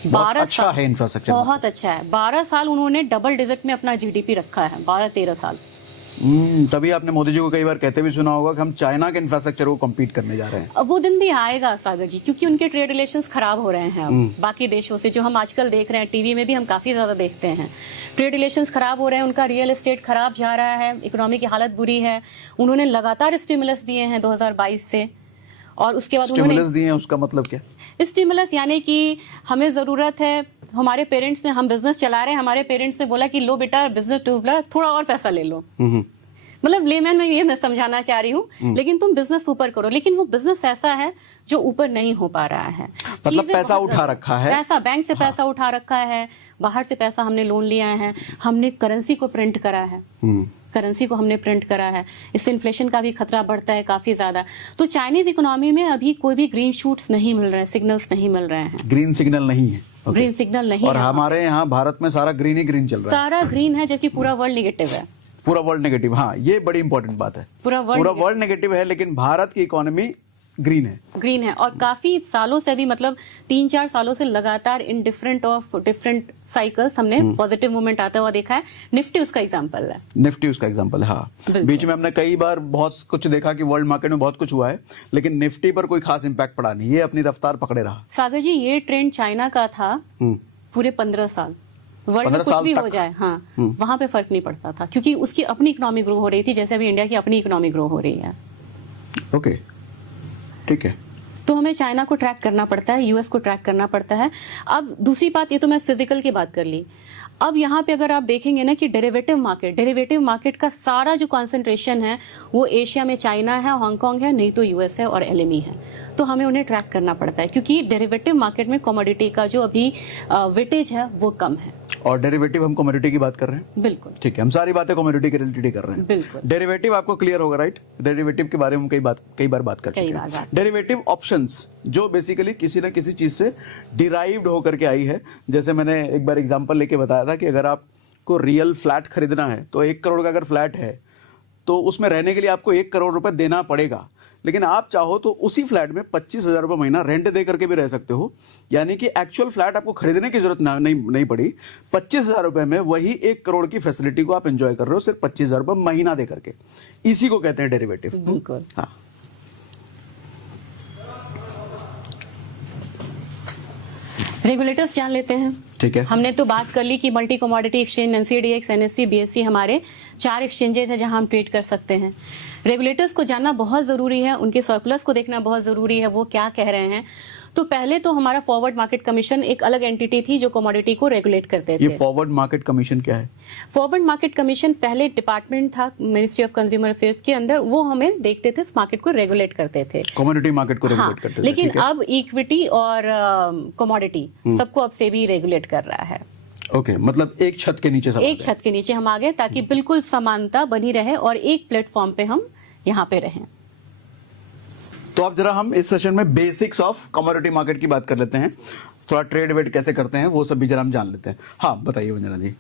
12 अच्छा साल है इंफ्रास्ट्रक्चर, बहुत अच्छा है। 12 साल उन्होंने डबल डिजिट में अपना जीडीपी रखा है, 12-13 साल। तभी आपने मोदी जी को कई बार कहते भी सुना होगा कि हम चाइना के इंफ्रास्ट्रक्चर को कम्पीट करने जा रहे हैं। अब वो दिन भी आएगा सागर जी, क्योंकि उनके ट्रेड रिलेशंस खराब हो रहे हैं अब बाकी देशों से, जो हम आजकल देख रहे हैं टीवी में भी हम काफी ज्यादा देखते हैं। ट्रेड रिलेशंस खराब हो रहे हैं, उनका रियल एस्टेट खराब जा रहा है, इकोनॉमी की हालत बुरी है। उन्होंने लगातार स्टिमुलस दिए हैं 2022 से, और उसके बाद स्टिमुलस दिए हैं, उसका मतलब क्या? स्टिमुलस यानी कि हमें जरूरत है, हमारे पेरेंट्स ने, हम बिजनेस चला रहे हैं, हमारे पेरेंट्स ने बोला कि लो बेटा बिजनेस डूबला, थोड़ा और पैसा ले लो। मतलब लेमैन में ये मैं समझाना चाह रही हूँ, लेकिन तुम बिजनेस ऊपर करो। लेकिन वो बिजनेस ऐसा है जो ऊपर नहीं हो पा रहा है। मतलब पैसा उठा रखा है, पैसा बैंक से पैसा उठा रखा है, बाहर से पैसा हमने लोन लिया है, हमने करेंसी को प्रिंट करा है, करेंसी को हमने प्रिंट करा है। इससे इन्फ्लेशन का भी खतरा बढ़ता है काफी ज्यादा। तो चाइनीज इकोनॉमी में अभी कोई भी ग्रीन शूट्स नहीं मिल रहे हैं, सिग्नल्स नहीं मिल रहे हैं। ग्रीन सिग्नल नहीं है। ग्रीन सिग्नल नहीं है। और हमारे यहाँ भारत में सारा ग्रीन ही ग्रीन चल रहा है, सारा ग्रीन है, जबकि पूरा वर्ल्ड निगेटिव है। पूरा वर्ल्ड नेगेटिव, हाँ ये बड़ी इंपॉर्टेंट बात है। पूरा वर्ल्ड नेगेटिव है, लेकिन भारत की इकोनॉमी ग्रीन है। और काफी सालों से भी, मतलब 3-4 सालों से लगातार इन डिफरेंट साइकिल्स हमने पॉजिटिव मूवमेंट आता हुआ देखा है। निफ्टी उसका एग्जांपल है। हाँ, बीच में हमने कई बार बहुत कुछ देखा कि वर्ल्ड मार्केट में बहुत कुछ हुआ है, लेकिन निफ्टी पर कोई खास इंपैक्ट पड़ा नहीं, ये अपनी रफ्तार पकड़े रहा। सागर जी, ये ट्रेंड चाइना का था पूरे 15 साल। वर्ल्ड में कुछ भी हो जाए, हाँ, वहां पे फर्क नहीं पड़ता था, क्योंकि उसकी अपनी इकोनॉमी ग्रो हो रही थी, जैसे अभी इंडिया की अपनी इकोनॉमी ग्रो हो रही है। ओके, ठीक है। तो हमें चाइना को ट्रैक करना पड़ता है, यूएस को ट्रैक करना पड़ता है। अब दूसरी बात, ये तो मैं फिजिकल की बात कर ली। अब यहाँ पे अगर आप देखेंगे ना कि डेरिवेटिव मार्केट का सारा जो कंसंट्रेशन है वो एशिया में चाइना है, हांगकांग है, नहीं तो यूएस है और एलएमई है। तो हमें उन्हें ट्रैक करना पड़ता है, क्योंकि डेरिवेटिव मार्केट में कमोडिटी का जो अभी वेटेज है वो कम है। और डेरिवेटिव हम कमोडिटी की बात कर रहे हैं, बिल्कुल ठीक है, हम सारी बातें कमोडिटी के रिलेटेड कर रहे हैं। बिल्कुल। डेरिवेटिव आपको क्लियर होगा, राइट? डेरिवेटिव के बारे में कई बार बात कर चुके हैं। डेरिवेटिव ऑप्शंस जो बेसिकली किसी न किसी चीज से डिराइव्ड होकर के आई है। जैसे मैंने एक बार एग्जांपल लेके बताया था कि अगर आपको रियल फ्लैट खरीदना है, तो 1 करोड़ का अगर फ्लैट है तो उसमें रहने के लिए आपको 1 करोड़ रुपए देना पड़ेगा, लेकिन आप चाहो तो उसी फ्लैट में 25,000 रुपये महीना रेंट दे करके भी रह सकते हो। यानी कि एक्चुअल फ्लैट आपको खरीदने की जरूरत नहीं पड़ी, 25,000 रुपये में वही 1 करोड़ की फैसिलिटी को आप एंजॉय कर रहे हो सिर्फ 25,000 रुपये महीना दे करके। इसी को कहते हैं डेरिवेटिव। बिल्कुल। हाँ, रेगुलेटर्स जान लेते हैं। ठीक है। हमने तो बात कर ली कि multi commodity exchange, NCDEX, NSC, BSc हमारे 4 एक्सचेंजेस हैं जहां हम ट्रेड कर सकते हैं। रेगुलेटर्स को जानना बहुत जरूरी है, उनके सर्कुलर्स को देखना बहुत जरूरी है, वो क्या कह रहे हैं। तो पहले तो हमारा फॉरवर्ड मार्केट कमीशन एक अलग एंटिटी थी जो कमोडिटी को रेगुलेट करते थे। ये फॉरवर्ड मार्केट कमीशन क्या है? फॉरवर्ड मार्केट कमीशन पहले डिपार्टमेंट था मिनिस्ट्री ऑफ कंज्यूमर अफेयर्स के अंदर, वो हमें देखते थे, इस मार्केट को रेगुलेट करते थे, कमोडिटी मार्केट को रेगुलेट करते थे। लेकिन अब इक्विटी और कमोडिटी सबको अब सेबी रेगुलेट कर रहा है। ओके, मतलब एक छत के नीचे हम आ गए, ताकि बिल्कुल समानता बनी रहे और एक प्लेटफॉर्म पे हम यहाँ पे रहें। तो अब जरा हम इस सेशन में बेसिक्स ऑफ कमोडिटी मार्केट की बात कर लेते हैं, थोड़ा ट्रेड वेट कैसे करते हैं वो सब भी जरा हम जान लेते हैं। हाँ बताइए वंदना जी।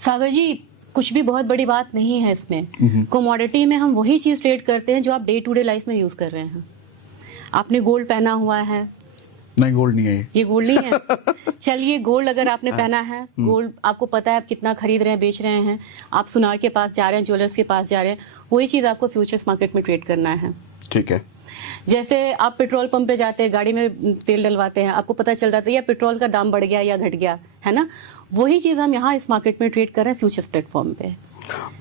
सागर जी, कुछ भी बहुत बड़ी बात नहीं है इसमें। कमोडिटी में हम वही चीज ट्रेड करते हैं जो आप डे टू डे लाइफ में यूज कर रहे हैं। आपने गोल्ड पहना हुआ है? नहीं, गोल्ड नहीं है ये गोल्ड नहीं है। चलिए, गोल्ड अगर आपने पहना है, गोल्ड आपको पता है आप कितना खरीद रहे हैं, बेच रहे हैं, आप सुनार के पास जा रहे हैं, ज्वेलर्स के पास जा रहे हैं, वही चीज आपको फ्यूचर्स मार्केट में ट्रेड करना है। ठीक है। जैसे आप पेट्रोल पंप पे जाते हैं, गाड़ी में तेल डलवाते हैं, आपको पता चल जाता है या पेट्रोल का दाम बढ़ गया या घट गया, है ना? वही चीज हम यहाँ इस मार्केट में ट्रेड कर रहे हैं फ्यूचर्स प्लेटफॉर्म पे।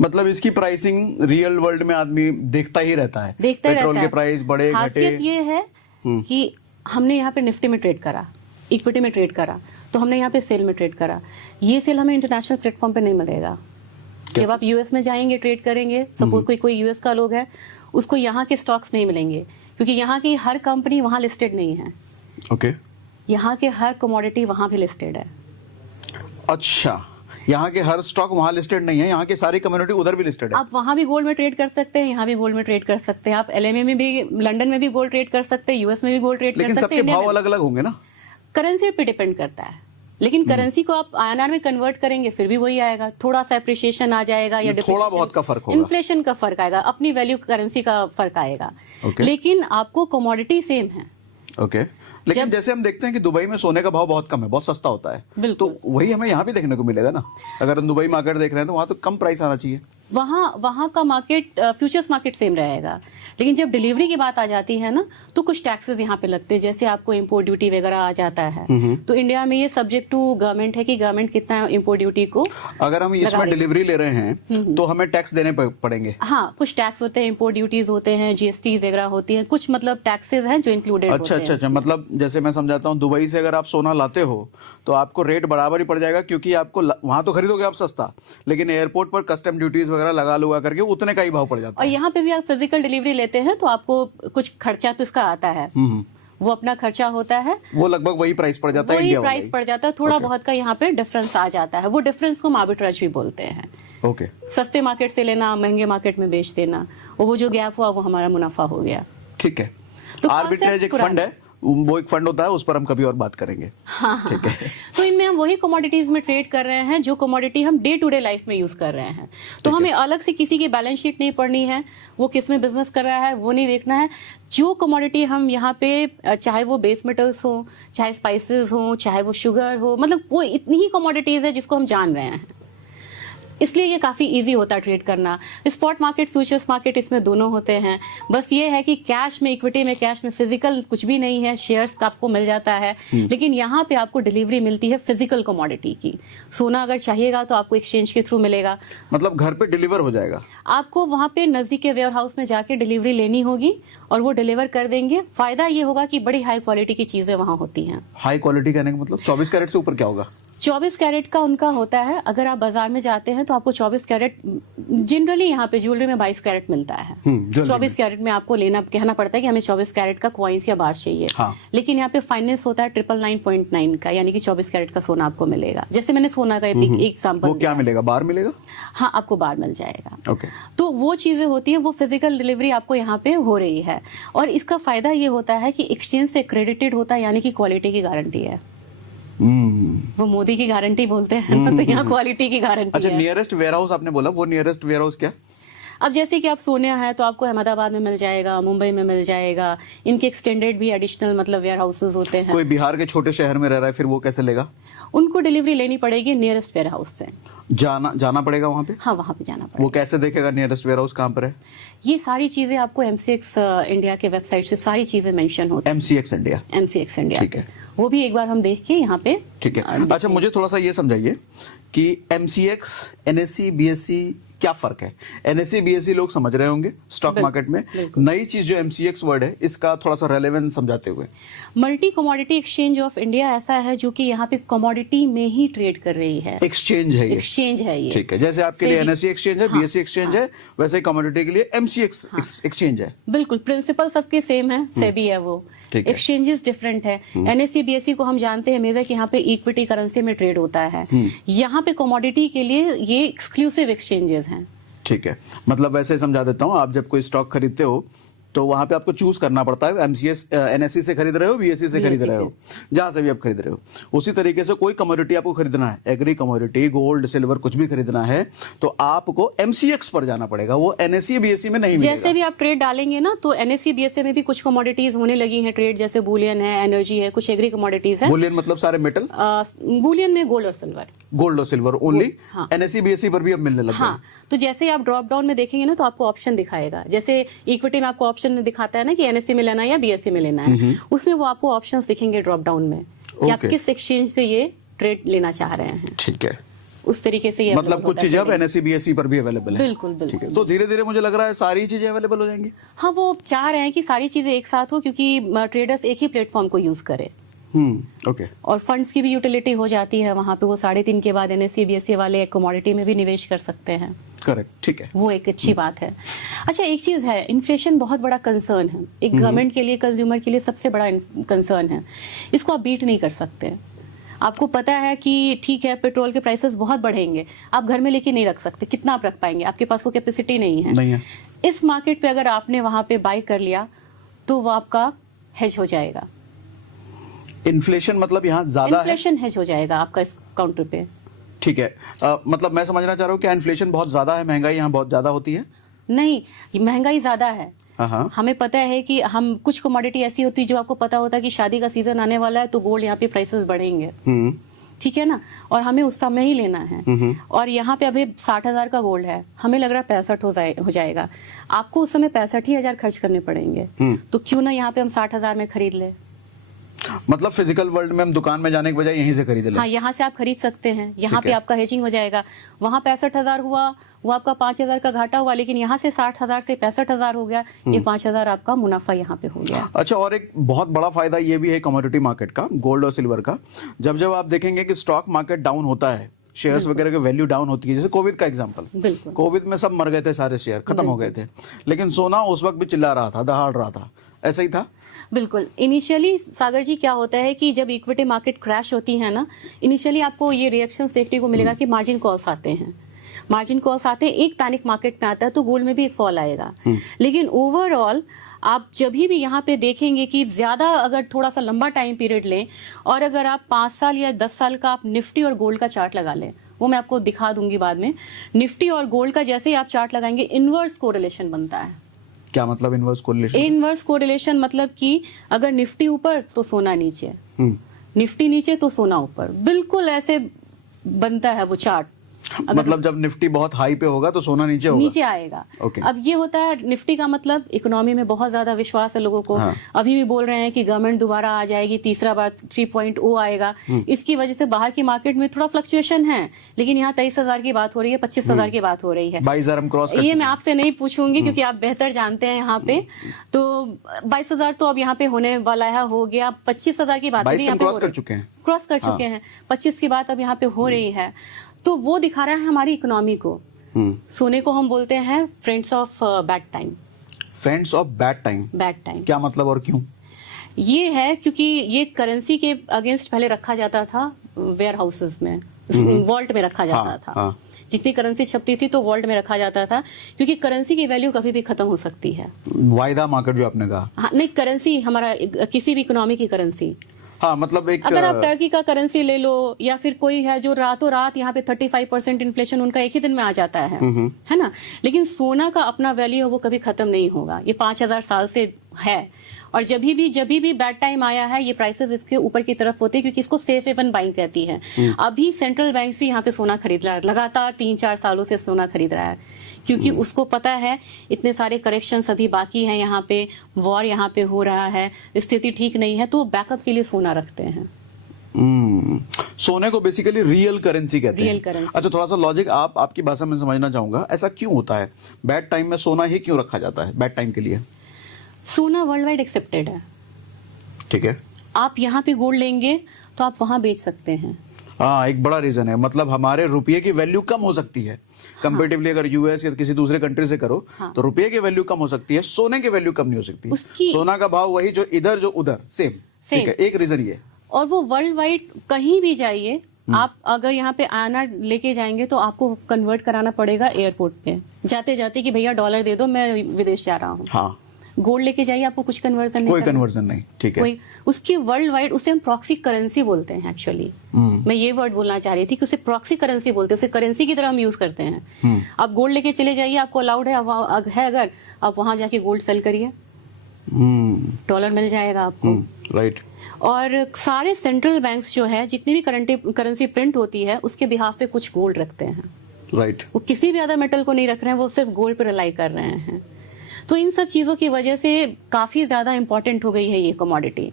मतलब इसकी प्राइसिंग रियल वर्ल्ड में आदमी देखता ही रहता है, देखता ही पेट्रोल रहता के प्राइस बढ़े घटे। खासियत ये है कि हमने यहाँ पे निफ्टी में ट्रेड करा, इक्विटी में ट्रेड करा, तो हमने यहाँ पे सेल में ट्रेड करा। ये सेल हमें इंटरनेशनल प्लेटफॉर्म पे नहीं मिलेगा। जब आप यूएस में जाएंगे ट्रेड करेंगे, सपोज कोई यूएस का लोग है, उसको यहाँ के स्टॉक्स नहीं मिलेंगे क्योंकि यहाँ की हर कंपनी वहाँ लिस्टेड नहीं है। ओके। यहाँ के हर कमोडिटी वहाँ भी लिस्टेड है। अच्छा, यहाँ के हर स्टॉक वहाँ लिस्टेड नहीं है, यहाँ की सारी कम्युनिटी उधर भी लिस्टेड है। आप वहाँ भी गोल्ड में ट्रेड कर सकते हैं, यहाँ भी गोल्ड में ट्रेड कर सकते हैं, आप एलएमए में भी, लंदन में भी गोल्ड ट्रेड कर सकते हैं, यूएस में भी गोल्ड ट्रेड कर लेकिन सकते हैं। सबके भाव अलग अलग होंगे ना? करेंसी पे डिपेंड करता है, लेकिन करेंसी को आप आईएनआर में कन्वर्ट करेंगे फिर भी वही आएगा। थोड़ा सा एप्रिसिएशन आ जाएगा या थोड़ा बहुत का फर्क होगा, इन्फ्लेशन का फर्क आएगा, अपनी वैल्यू करेंसी का फर्क आएगा। लेकिन आपको कमोडिटी सेम है। ओके। लेकिन जैसे हम देखते हैं कि दुबई में सोने का भाव बहुत कम है, बहुत सस्ता होता है, तो वही हमें यहाँ भी देखने को मिलेगा ना? अगर हम दुबई मार्केट देख रहे हैं तो वहां तो कम प्राइस आना चाहिए। वहां का मार्केट, फ्यूचर्स मार्केट सेम रहेगा, लेकिन जब डिलीवरी की बात आ जाती है ना, तो कुछ टैक्सेस यहाँ पे लगते हैं। जैसे आपको इम्पोर्ट ड्यूटी वगैरह आ जाता है, तो इंडिया में ये सब्जेक्ट टू गवर्नमेंट है कि गवर्नमेंट कितना इम्पोर्ट ड्यूटी को, अगर हम इसमें डिलीवरी ले रहे हैं तो हमें टैक्स देने पड़ेंगे। हाँ, कुछ टैक्स होते हैं, इम्पोर्ट ड्यूटीज होते हैं, जीएसटी वगैरह होती है, कुछ मतलब टैक्सेस हैं जो इंक्लूडेड होते हैं। अच्छा, मतलब जैसे मैं समझाता हूँ, दुबई से अगर आप सोना लाते हो तो आपको रेट बराबर ही पड़ जाएगा, क्योंकि आपको वहां तो खरीदोगे आप सस्ता, लेकिन एयरपोर्ट पर कस्टम ड्यूटीज वगैरह लगा लुगा करके उतने का ही भाव पड़ जाता है। और यहाँ पे भी आप फिजिकल डिलीवरी लेते हैं तो आपको कुछ खर्चा तो इसका आता है, वो अपना खर्चा होता है, वो लगभग वही प्राइस पड़ जाता है, वही प्राइस पड़ जाता है। थोड़ा बहुत का यहाँ पे डिफरेंस आ जाता है, वो डिफरेंस को हम आर्बिट्रेज भी बोलते हैं। ओके। सस्ते मार्केट से लेना, महंगे मार्केट में बेच देना, वो जो गैप हुआ वो हमारा मुनाफा हो गया। ठीक है। तो आर्बिट्रेज एक फंड है, वो एक फंड होता है, उस पर हम कभी और बात करेंगे। हाँ, ठीक है। तो इनमें हम वही कमोडिटीज में ट्रेड कर रहे हैं जो कमोडिटी हम डे टू डे लाइफ में यूज कर रहे हैं। तो हमें अलग से किसी की बैलेंस शीट नहीं पढ़नी है, वो किस में बिजनेस कर रहा है वो नहीं देखना है। जो कमोडिटी हम यहाँ पे, चाहे वो बेस मेटल्स हो, चाहे स्पाइसेस हो, चाहे वो शुगर हो, मतलब वो इतनी ही कमोडिटीज है जिसको हम जान रहे हैं, इसलिए ये काफी इजी होता है ट्रेड करना। स्पॉट मार्केट, फ्यूचर्स मार्केट, इसमें दोनों होते हैं। बस ये है कि कैश में, इक्विटी में, कैश में फिजिकल कुछ भी नहीं है, शेयर्स का आपको मिल जाता है, लेकिन यहाँ पे आपको डिलीवरी मिलती है फिजिकल कमोडिटी की। सोना अगर चाहिएगा तो आपको एक्सचेंज के थ्रू मिलेगा, मतलब घर पे डिलीवर हो जाएगा। आपको वहां पे नजदीक के वेयर हाउस में जाके डिलीवरी लेनी होगी और वो डिलीवर कर देंगे। फायदा ये होगा कि बड़ी हाई क्वालिटी की चीजें वहां होती हैं। हाई क्वालिटी कहने का मतलब 24 कैरेट से ऊपर क्या होगा? 24 कैरेट का उनका होता है। अगर आप बाजार में जाते हैं तो आपको 24 कैरेट, जनरली यहाँ पे ज्वेलरी में 22 कैरेट मिलता है। 24 कैरेट में आपको कहना पड़ता है कि हमें 24 कैरेट का कॉइन्स या बार चाहिए। हाँ। लेकिन यहाँ पे फाइनेंस होता है 999.9 का, यानी कि 24 कैरेट का सोना आपको मिलेगा। जैसे मैंने सोना का एग्जाम्पल, वो क्या मिलेगा? बार मिलेगा? हाँ, आपको बार मिल जाएगा। ओके। तो वो चीजें होती हैं, वो फिजिकल डिलीवरी आपको यहाँ पे हो रही है। और इसका फायदा ये होता है कि एक्सचेंज से क्रेडिटेड होता है, यानी कि क्वालिटी की गारंटी है। वो मोदी की गारंटी बोलते हैं ना, तो यहाँ क्वालिटी की गारंटी अच्छा, है। नियरेस्ट वेयर हाउस आपने बोला, वो नियरेस्ट वेयर हाउस क्या? अब जैसे कि आप सोने है तो आपको अहमदाबाद में मिल जाएगा, मुंबई में मिल जाएगा। इनके एक्सटेंडेड भी एडिशनल मतलब वेयर हाउसेज होते हैं। कोई बिहार के छोटे शहर में रह रहा है, फिर वो कैसे लेगा? उनको डिलीवरी लेनी पड़ेगी नियरेस्ट वेयर हाउस से। जाना पड़ेगा वहां पे? हाँ, वहां पे जाना पड़ेगा। वो कैसे देखेगा नियरेस्ट वेयर हाउस कहाँ पर है? ये सारी चीजें आपको MCX इंडिया के वेबसाइट से सारी चीजें मेंशन होती है। MCX India. MCX इंडिया, ठीक है। वो भी एक बार हम देख के यहाँ पे। ठीक है। अच्छा, मुझे थोड़ा सा ये समझाइए कि MCX, NSE, BSE क्या फर्क है? NSE, BSE लोग समझ रहे होंगे स्टॉक मार्केट में, नई चीज जो MCX वर्ड है, इसका थोड़ा सा रेलेवेंस समझाते हुए। Multi commodity exchange of India ऐसा है जो कि यहाँ पे कमोडिटी में ही ट्रेड कर रही है। एक्सचेंज है ये? एक्सचेंज है ये। ठीक है। जैसे आपके लिए NSE एक्सचेंज है, BSE एक्सचेंज है, वैसे ही कमोडिटी के लिए MCX एक्सचेंज है। बिल्कुल, प्रिंसिपल सबके सेम है, सेबी है वो, एक्सचेंजेस डिफरेंट है। NSE, BSE को हम जानते हैं मेजर कि यहाँ पे इक्विटी करेंसी में ट्रेड होता है। यहाँ पे कमोडिटी के लिए ये एक्सक्लूसिव एक्सचेंजेस हैं। ठीक है। मतलब वैसे समझा देता हूँ, आप जब कोई स्टॉक खरीदते हो तो वहां पे आपको चूज करना पड़ता है, एमसीएस एनएससी से खरीद रहे हो, बीएससी से खरीद रहे हो, जहां से भी आप खरीद रहे हो। उसी तरीके से कोई कमोडिटी आपको खरीदना है, एग्री कमोडिटी, गोल्ड, सिल्वर, कुछ भी खरीदना है तो आपको एमसीएक्स पर जाना पड़ेगा, वो एनएससी बीएससी में नहीं मिलेगा। जैसे भी आप ट्रेड डालेंगे ना, तो एनएससी बीएससी में भी कुछ कमोडिटीज होने लगी हैं ट्रेड, जैसे बुलियन है, एनर्जी है, कुछ एग्री कमोडिटीज है। बुलियन मतलब सारे मेटल, बुलियन में गोल्ड और सिल्वर, गोल्ड और सिल्वर ओनली। हाँ। एनएससी बीएससी पर भी अब मिलने लग गए। हाँ, तो जैसे आप ड्रॉप डाउन में देखेंगे ना, तो आपको ऑप्शन दिखाएगा, जैसे इक्विटी में आपको ऑप्शन दिखाता है ना कि एनएससी में लेना है या बीएससी में लेना है, उसमें वो आपको ऑप्शंस दिखेंगे ड्रॉप डाउन में कि आप Okay. किस एक्सचेंज पे ये ट्रेड लेना चाह रहे हैं। ठीक है, उस तरीके से ये मतलब कुछ चीजें अब एनएससी बीएससी पर भी अवेलेबल है। बिल्कुल ठीक है, बिल्कुल। तो धीरे धीरे मुझे लग रहा है सारी चीजें अवेलेबल हो जाएंगी। हाँ, वो चाह रहे हैं कि सारी चीजें एक साथ हो, क्योंकि ट्रेडर्स एक ही प्लेटफॉर्म को यूज करे ओके। और फंड्स की भी यूटिलिटी हो जाती है वहां पे। वो 3.5 के बाद एनएससी बीएससी वाले कमोडिटी में भी निवेश कर सकते हैं। करेक्ट, ठीक है। वो एक अच्छी बात है। अच्छा, एक चीज है, इन्फ्लेशन बहुत बड़ा कंसर्न है, एक गवर्नमेंट के लिए, कंज्यूमर के लिए सबसे बड़ा कंसर्न है। इसको आप बीट नहीं कर सकते। आपको पता है कि ठीक है, पेट्रोल के प्राइसेस बहुत बढ़ेंगे, आप घर में लेके नहीं रख सकते, कितना आप रख पाएंगे, आपके पास वो कैपेसिटी नहीं है। नहीं है। इस मार्केट पे अगर आपने वहां पे बाय कर लिया तो वो आपका हेज हो जाएगा। इन्फ्लेशन मतलब यहाँ ज्यादा है। इन्फ्लेशन हेज हो जाएगा आपका इस काउंटर पे। ठीक है, मतलब मैं समझना चाह रहा हूँ क्या इन्फ्लेशन बहुत ज्यादा है, महंगाई यहाँ बहुत ज्यादा होती है? नहीं, महंगाई ज्यादा है। हाँ। हमें पता है कि हम कुछ कमोडिटी ऐसी होती है जो आपको पता होता है कि शादी का सीजन आने वाला है तो गोल्ड यहाँ पे प्राइसेस बढ़ेंगे, ठीक है ना, और हमें उस समय ही लेना है। और यहाँ पे अभी 60,000 का गोल्ड है, हमें लग रहा है 65 हो जाएगा, आपको उस समय 65,000 खर्च करने पड़ेंगे। तो क्यों ना यहाँ पे हम 60,000 में खरीद ले। मतलब फिजिकल वर्ल्ड में हम दुकान में जाने के बजाय यहीं से खरीद लें। हाँ, यहाँ से आप खरीद सकते हैं, यहाँ ठीक पे है। आपका हेजिंग हो जाएगा। वहाँ 65,000 हुआ, वो आपका 5,000 का घाटा हुआ, लेकिन यहाँ से 60,000 से 65,000 हो गया, ये 5,000 आपका मुनाफा यहाँ पे हो गया। अच्छा, और एक बहुत बड़ा फायदा ये भी है कमोडिटी मार्केट का, गोल्ड और सिल्वर का, जब जब आप देखेंगे कि स्टॉक मार्केट डाउन होता है, शेयर्स वगैरह की वैल्यू डाउन होती है, जैसे कोविड का एग्जांपल, बिल्कुल। कोविड में सब मर गए थे, सारे शेयर खत्म हो गए थे, लेकिन सोना उस वक्त भी चिल्ला रहा था, दहाड़ रहा था, ऐसा ही था। बिल्कुल। इनिशियली सागर जी क्या होता है कि जब इक्विटी मार्केट क्रैश होती है ना, इनिशियली आपको ये रिएक्शंस देखने को मिलेगा कि मार्जिन कॉल्स आते हैं, मार्जिन कॉल्स आते हैं, एक पैनिक मार्केट में आता है तो गोल्ड में भी एक फॉल आएगा। लेकिन ओवरऑल आप जब भी यहाँ पे देखेंगे कि ज्यादा अगर थोड़ा सा लंबा टाइम पीरियड लें, और अगर आप 5 साल या 10 साल का आप निफ्टी और गोल्ड का चार्ट लगा लें, वो मैं आपको दिखा दूंगी बाद में, निफ्टी और गोल्ड का जैसे ही आप चार्ट लगाएंगे इनवर्स कोरिलेशन बनता है। क्या मतलब इनवर्स कोरिलेशन? इनवर्स कोरिलेशन मतलब कि अगर निफ्टी ऊपर तो सोना नीचे, निफ्टी नीचे तो सोना ऊपर, बिल्कुल ऐसे बनता है वो चार्ट। मतलब जब निफ्टी बहुत हाई पे होगा तो सोना नीचे होगा, नीचे आएगा। Okay. अब ये होता है निफ्टी का मतलब इकोनॉमी में बहुत ज्यादा विश्वास है लोगों को। हाँ। अभी भी बोल रहे हैं कि गवर्नमेंट दोबारा आ जाएगी, तीसरा बार 3.0 आएगा। इसकी वजह से बाहर की मार्केट में थोड़ा फ्लक्चुएशन है, लेकिन यहाँ 23,000 की बात हो रही है, 25,000 की बात हो रही है। 22,000 हम क्रॉस कर ये चुके मैं आपसे नहीं पूछूंगी क्योंकि आप बेहतर जानते हैं यहाँ पे। तो 22,000 तो अब यहाँ पे होने वाला है, हो गया। 25,000 की बात 22 हम क्रॉस कर चुके हैं, क्रॉस कर चुके हैं। 25 की बात अब यहाँ पे हो रही है, तो वो दिखा रहा है हमारी इकोनॉमी को। सोने को हम बोलते हैं friends of bad time. Friends of bad time? Bad time क्या मतलब और क्यों? ये है क्योंकि ये करेंसी के अगेंस्ट पहले रखा जाता था वेयर हाउसेस में, वॉल्ट में रखा जाता था। हाँ। जितनी करेंसी छपती थी तो वॉल्ट में रखा जाता था, क्योंकि करेंसी की वैल्यू कभी भी खत्म हो सकती है। वायदा मार्केट जो आपने कहा। हाँ, नहीं, करेंसी हमारा किसी भी इकोनॉमी की करेंसी। हाँ, मतलब एक अगर आप टर्की का करेंसी ले लो, या फिर कोई है जो रातों रात यहाँ पे 35% इन्फ्लेशन उनका एक ही दिन में आ जाता है ना, लेकिन सोना का अपना वैल्यू वो कभी खत्म नहीं होगा। ये 5,000 साल से है, और जब भी बैड टाइम आया है, ये प्राइसेस इसके ऊपर की तरफ होते हैं, क्योंकि इसको सेफ हेवन बाइंग कहती है। अभी सेंट्रल बैंक्स भी यहाँ पे सोना खरीद रहा है, लगातार 3-4 सालों से सोना खरीद रहा है, क्योंकि उसको पता है इतने सारे करेक्शंस अभी बाकी हैं, यहाँ पे वॉर यहाँ पे हो रहा है, स्थिति ठीक नहीं है, तो बैकअप के लिए सोना रखते हैं। सोने को बेसिकली रियल करेंसी कहते हैं। Real currency. अच्छा, थोड़ा सा लॉजिक आपकी भाषा में समझना चाहूंगा, ऐसा क्यों होता है? बैड टाइम में सोना ही क्यों रखा जाता है बैड टाइम के लिए? सोना वर्ल्ड वाइड एक्सेप्टेड है। ठीक है, आप यहाँ पे गोल्ड लेंगे तो आप वहां बेच सकते हैं। हाँ, एक बड़ा रीजन है, मतलब हमारे रुपये की वैल्यू कम हो सकती है कंपेरेटिवली। अगर यूएस या किसी दूसरे कंट्री से करो तो रुपये की वैल्यू कम हो सकती है, सोने की वैल्यू कम नहीं हो सकती। सोना का भाव वही जो इधर जो उधर, सेम। ठीक है, एक रीजन ये। और वो वर्ल्ड वाइड कहीं भी जाइए, आप अगर यहाँ पे INR लेके जाएंगे तो आपको कन्वर्ट कराना पड़ेगा एयरपोर्ट पे जाते जाते कि भैया डॉलर दे दो, मैं विदेश जा रहा हूँ। हाँ, गोल्ड लेके जाइए, आपको कुछ कन्वर्जन नहीं कोई करना। कन्वर्जन नहीं, ठीक है। कोई उसकी वर्ल्ड वाइड, उसे हम प्रॉक्सी करेंसी बोलते हैं एक्चुअली। मैं ये वर्ड बोलना चाह रही थी कि उसे प्रॉक्सी करेंसी बोलते हैं, उसे करेंसी की तरह हम यूज करते हैं। आप गोल्ड लेके चले जाइए, आपको अलाउड है अगर आप वहां जाके गोल्ड सेल करिए, डॉलर मिल जाएगा आपको। राइट। और सारे सेंट्रल बैंक्स जो है, जितनी भी करेंसी प्रिंट होती है, उसके बिहाफ पे कुछ गोल्ड रखते हैं। राइट। वो किसी भी अदर मेटल को नहीं रख रहे हैं, वो सिर्फ गोल्ड पे रिलाई कर रहे हैं। तो इन सब चीजों की वजह से काफी ज्यादा इंपॉर्टेंट हो गई है ये कमोडिटी,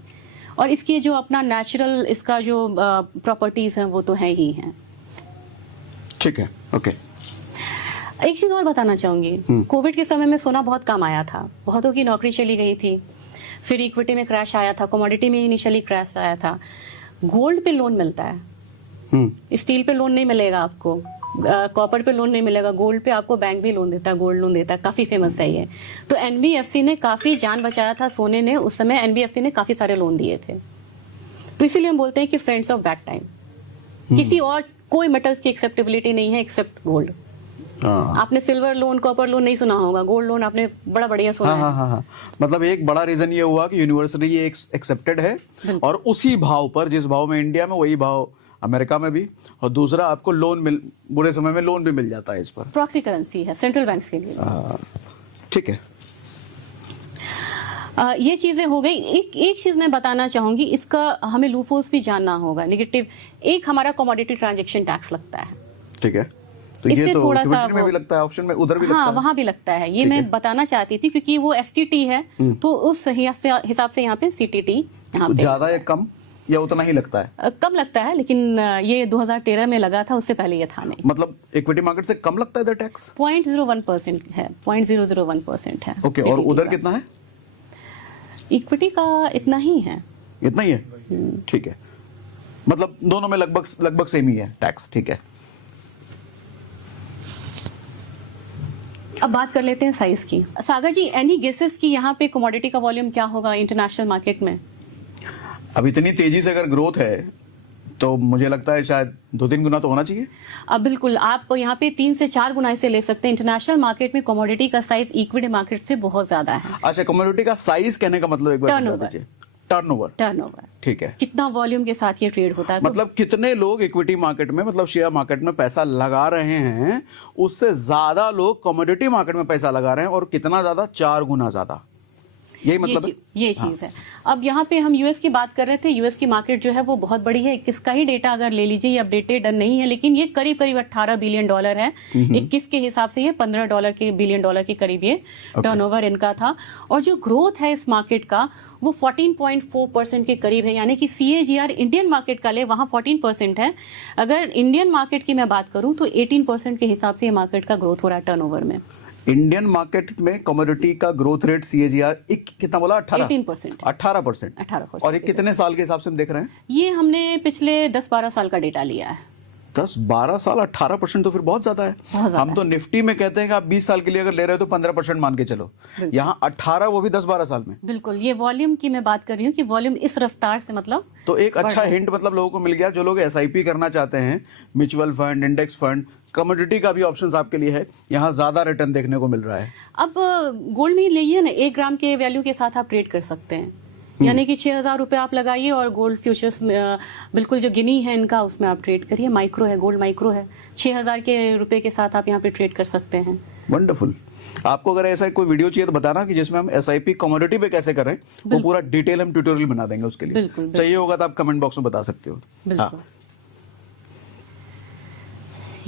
और इसकी जो अपना नेचुरल इसका जो प्रॉपर्टीज हैं वो तो है ही हैं। ठीक है, ओके। एक चीज और बताना चाहूंगी, कोविड के समय में सोना बहुत कम आया था, बहुतों की नौकरी चली गई थी, फिर इक्विटी में क्रैश आया था, कमोडिटी में इनिशियली क्रैश आया था। गोल्ड पे लोन मिलता है, स्टील पे लोन नहीं मिलेगा आपको, कॉपर पे लोन नहीं मिलेगा, गोल्ड पे आपको बैंक भी लोन देता है, गोल्ड लोन देता है, काफी फेमस है ये। तो एनबीएफसी ने काफी जान बचाया था सोने ने, उस समय एनबीएफसी ने काफी सारे लोन दिए थे। तो इसीलिए हम बोलते हैं कि फ्रेंड्स ऑफ बैड टाइम। किसी और कोई मेटल्स की एक्सेप्टेबिलिटी नहीं है एक्सेप्ट गोल्ड। आपने सिल्वर लोन, कॉपर लोन नहीं सुना होगा, गोल्ड लोन आपने बड़ा बढ़िया सुना है। हाँ। मतलब एक बड़ा रीजन ये हुआ कि यूनिवर्सली ये एक्सेप्टेड है, और उसी भाव पर, जिस भाव में इंडिया में वही भाव अमेरिका में भी, और दूसरा आपको लोन बुरे समय में लोन भी मिल जाता है इस पर। प्रॉक्सी करेंसी है सेंट्रल बैंक्स के लिए। ठीक है। ये चीजें हो गई। एक चीज मैं बताना चाहूंगी, इसका हमें लूफोल्स भी जानना होगा। नेगेटिव एक हमारा कमोडिटी ट्रांजैक्शन टैक्स लगता है, ठीक है। तो इससे ये तो थोड़ा सा में भी लगता है, ऑप्शन में उधर भी हाँ, लगता है। वहां भी लगता है। ये मैं बताना चाहती थी क्योंकि वो एसटीटी है, तो उस हिसाब से यहाँ पे सीटीटी यहाँ पे ज्यादा या कम या उतना ही लगता है? कम लगता है, लेकिन ये 2013 में लगा था, उससे पहले ये था नहीं। मतलब इक्विटी मार्केट से कम लगता है इधर टैक्स? 0.01% है, 0.001% है। ओके, और उधर कितना है? इक्विटी का इतना ही है। इतना ही है, ठीक है। मतलब दोनों में लगभग सेम ही है टैक्स, ठीक है। अब बात कर लेते हैं साइज की। सागर जी, एनी गेसेस कि यहाँ पे कमोडिटी का वॉल्यूम क्या होगा इंटरनेशनल मार्केट में? अब इतनी तेजी से अगर ग्रोथ है तो मुझे लगता है शायद 2-3 गुना तो होना चाहिए। अब बिल्कुल आप यहाँ पे 3 से 4 गुना इसे ले सकते हैं। इंटरनेशनल मार्केट में कमोडिटी का साइज इक्विटी मार्केट से बहुत ज्यादा है। अच्छा, कमोडिटी का साइज कहने का मतलब एक बार समझा दीजिए। टर्नओवर, ठीक है। कितना वॉल्यूम के साथ ये ट्रेड होता है, मतलब कितने लोग इक्विटी मार्केट में, मतलब शेयर मार्केट में पैसा लगा रहे हैं, उससे ज्यादा लोग कमोडिटी मार्केट में पैसा लगा रहे हैं, और कितना ज्यादा? 4 गुना ज्यादा। यही मतलब ये चीज है। अब यहाँ पे हम यूएस की बात कर रहे थे। यूएस की मार्केट जो है वो बहुत बड़ी है। 21 का ही डेटा अगर ले लीजिए, ये अपडेटेड नहीं है, लेकिन ये करीब करीब $18 बिलियन है। 21 के हिसाब से ये $15 बिलियन के करीब ये टर्नओवर इनका था। और जो ग्रोथ है इस मार्केट का वो 14.4% के करीब है, यानी कि CAGR इंडियन मार्केट का ले वहां 14% है। अगर इंडियन मार्केट की मैं बात करूं तो 18% के हिसाब से ये मार्केट का ग्रोथ हो रहा है टर्नओवर में। इंडियन मार्केट में कमोडिटी का ग्रोथ रेट CAGR कितना बोला? 18%। 18%। और ये कितने साल के हिसाब से हम देख रहे हैं? ये हमने पिछले 10-12 साल का डेटा लिया है। 10-12 साल 18% तो फिर बहुत ज्यादा है। हम तो निफ्टी में कहते हैं कि आप 20 साल के लिए अगर ले रहे हो तो 15% मान के चलो, यहाँ 18, वो भी 10-12 साल में। बिल्कुल, ये वॉल्यूम की मैं बात कर रही हूँ कि वॉल्यूम इस रफ्तार से मतलब तो एक अच्छा हिंट मतलब लोगों को मिल गया, जो लोग SIP करना चाहते हैं, mutual fund, index fund, commodity का भी ऑप्शंस आपके लिए है। यहाँ ज्यादा रिटर्न देखने को मिल रहा है। अब गोल्ड में लेइए ना, 1 ग्राम के वैल्यू के साथ आप ट्रेड कर सकते हैं, यानी कि 6,000 रुपए आप लगाइए और गोल्ड फ्यूचर्स बिल्कुल जो गिनी है इनका, उसमें आप ट्रेड करिए। माइक्रो है, गोल्ड माइक्रो है, 6,000 के रुपए के साथ आप यहाँ पे ट्रेड कर सकते हैं। वंडरफुल। आपको अगर ऐसा कोई वीडियो चाहिए तो बताना कि जिसमें हम SIP कमोडिटी पे कैसे करें, वो पूरा डिटेल हम ट्यूटोरियल बना देंगे उसके लिए। बिल्कुल। चाहिए होगा तो आप कमेंट बॉक्स में बता सकते हो। बिल्कुल।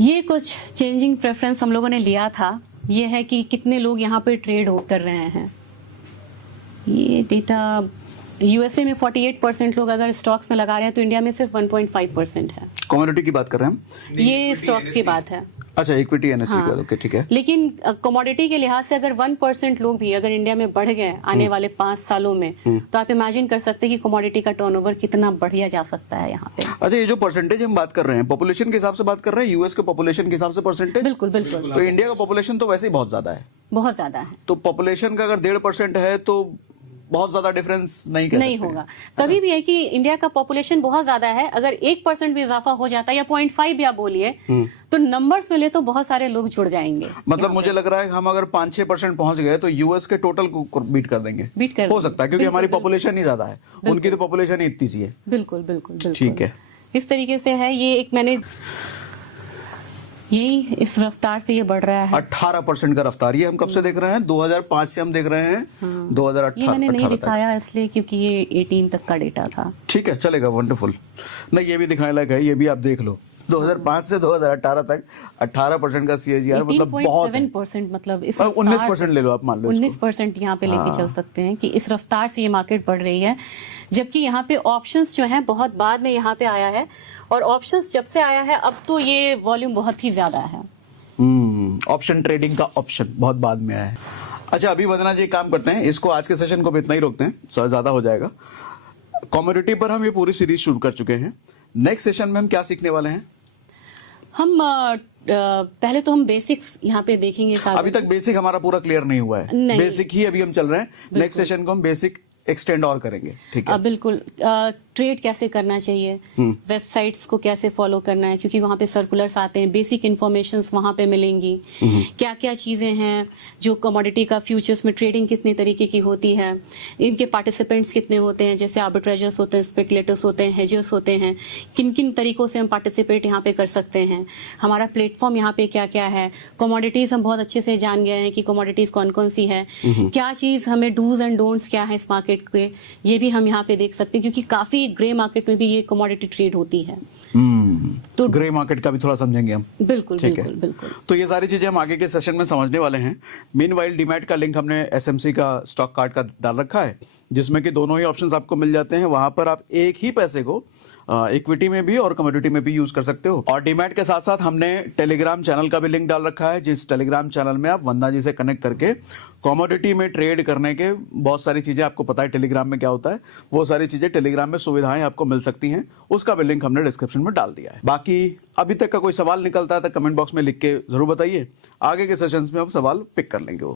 ये कुछ चेंजिंग प्रेफरेंस हम लोगों ने लिया था। ये है कि कितने लोग यहाँ पे ट्रेड कर रहे हैं। ये डेटा यूएसए में 48% लोग अगर स्टॉक्स में लगा रहे हैं, तो इंडिया में सिर्फ 1.5% है। कमोडिटी की बात कर रहे हैं हम, ये स्टॉक्स की बात है। अच्छा, इक्विटी NSE का, ओके ठीक है। लेकिन कमोडिटी के लिहाज से अगर 1% लोग भी अगर इंडिया में बढ़ गए आने वाले 5 सालों में, तो आप इमेजिन कर सकते हैं कि कमोडिटी का टर्नओवर कितना बढ़िया जा सकता है यहाँ पे। अच्छा, ये जो परसेंटेज हम बात कर रहे हैं, पॉपुलेशन के हिसाब से बात कर रहे हैं, यूएस के पॉपुलेशन के हिसाब से परसेंटेज? बिल्कुल बिल्कुल। तो इंडिया का पॉपुलेशन तो वैसे ही बहुत ज्यादा है। बहुत ज्यादा है। तो पॉपुलेशन का अगर 1.5% है तो बहुत ज्यादा डिफरेंस नहीं कह नहीं सकते। होगा। कभी भी है कि इंडिया का पॉपुलेशन बहुत ज्यादा है, अगर 1% भी इजाफा हो जाता है या 0.5 भी आप बोलिए, तो नंबर्स में ले तो बहुत सारे लोग जुड़ जाएंगे। मतलब मुझे लग रहा है कि हम अगर 5-6% पहुंच गए तो यूएस के टोटल को बीट कर देंगे। बीट कर हो सकता है, क्योंकि हमारी पॉपुलेशन ही ज्यादा है, उनकी तो पॉपुलेशन ही इतनी सी है। बिल्कुल बिल्कुल बिल्कुल ठीक है। इस तरीके से है। ये एक मैंने यही इस रफ्तार से ये बढ़ रहा है। 18% का रफ्तार, ये हम कब से देख रहे हैं? 2005 से हम देख रहे हैं। 2018 ये मैंने नहीं 18 तक। दिखाया इसलिए क्योंकि ये 18 तक का डेटा था। ठीक है, चलेगा, वंडरफुल। नहीं, ये भी दिखाने लायक है, ये भी आप देख लो। 2005 से 2018 तक 18% का CAGR, मतलब बहुत है। 18.7% मतलब इस 19% ले लो आप, मान लो 19% यहाँ पे लेके चल सकते हैं कि इस रफ्तार से ये मार्केट बढ़ रही है। जबकि यहाँ पे ऑप्शंस जो हैं बहुत बाद में यहाँ पे आया है, और ऑप्शंस जब से आया है अब तो ये वॉल्यूम बहुत ही ज्यादा है। ऑप्शन ट्रेडिंग का ऑप्शन बहुत बाद में आया है। अच्छा, अभी वंदना जी एक काम करते हैं, इसको आज के सेशन को भी इतना ही रोकते हैं, थोड़ा ज्यादा हो जाएगा। कमोडिटी पर हम ये पूरी सीरीज शुरू कर चुके हैं। नेक्स्ट सेशन में हम क्या सीखने वाले हैं? हम पहले तो हम बेसिक्स यहाँ पे देखेंगे सारे। अभी तक बेसिक हमारा पूरा क्लियर नहीं हुआ है, नहीं। बेसिक ही अभी हम चल रहे हैं। नेक्स्ट सेशन को हम बेसिक एक्सटेंड और करेंगे। ठीक है, बिल्कुल। ट्रेड कैसे करना चाहिए, वेबसाइट्स को कैसे फॉलो करना है, क्योंकि वहां पे सर्कुलर्स आते हैं, बेसिक इन्फॉर्मेशंस वहां पे मिलेंगी। क्या क्या चीजें हैं जो कमोडिटी का फ्यूचर्स में ट्रेडिंग कितने तरीके की होती है, इनके पार्टिसिपेंट्स कितने होते हैं, जैसे आर्बिट्रेजर्स होते हैं, स्पेकुलेटर्स होते हैं, हेजर्स होते हैं, किन किन तरीकों से हम पार्टिसिपेट यहाँ पे कर सकते हैं, हमारा प्लेटफॉर्म यहाँ पे क्या क्या है। कमोडिटीज हम बहुत अच्छे से जान गए हैं कि कमोडिटीज कौन कौन सी है, क्या चीज हमें डूज एंड डोंट्स क्या है इस मार्केट के, ये भी हम यहाँ पे देख सकते हैं, क्योंकि काफी ग्रे मार्केट में भी ये कमोडिटी ट्रेड होती है। तो ग्रे मार्केट का भी थोड़ा समझेंगे हम। बिल्कुल ठीक बिल्कुल है। बिल्कुल। तो ये सारी चीजें हम आगे के सेशन में समझने वाले हैं। मीनवाइल डीमैट का लिंक हमने एसएमसी का स्टॉक कार्ड का डाल रखा है, जिसमें कि दोनों ही ऑप्शंस आपको मिल जाते हैं। वहां पर आप एक ही पैसे को इक्विटी में भी और कमोडिटी में भी यूज कर सकते हो। और डीमैट के साथ साथ हमने टेलीग्राम चैनल का भी लिंक डाल रखा है, जिस टेलीग्राम चैनल में आप वंदना जी से कनेक्ट करके कमोडिटी में ट्रेड करने के बहुत सारी चीजें, आपको पता है टेलीग्राम में क्या होता है, वो सारी चीजें टेलीग्राम में सुविधाएं आपको मिल सकती हैं। उसका भी लिंक हमने डिस्क्रिप्शन में डाल दिया है। बाकी अभी तक का कोई सवाल निकलता है तो कमेंट बॉक्स में लिख के जरूर बताइए, आगे के सेशंस में हम सवाल पिक कर लेंगे।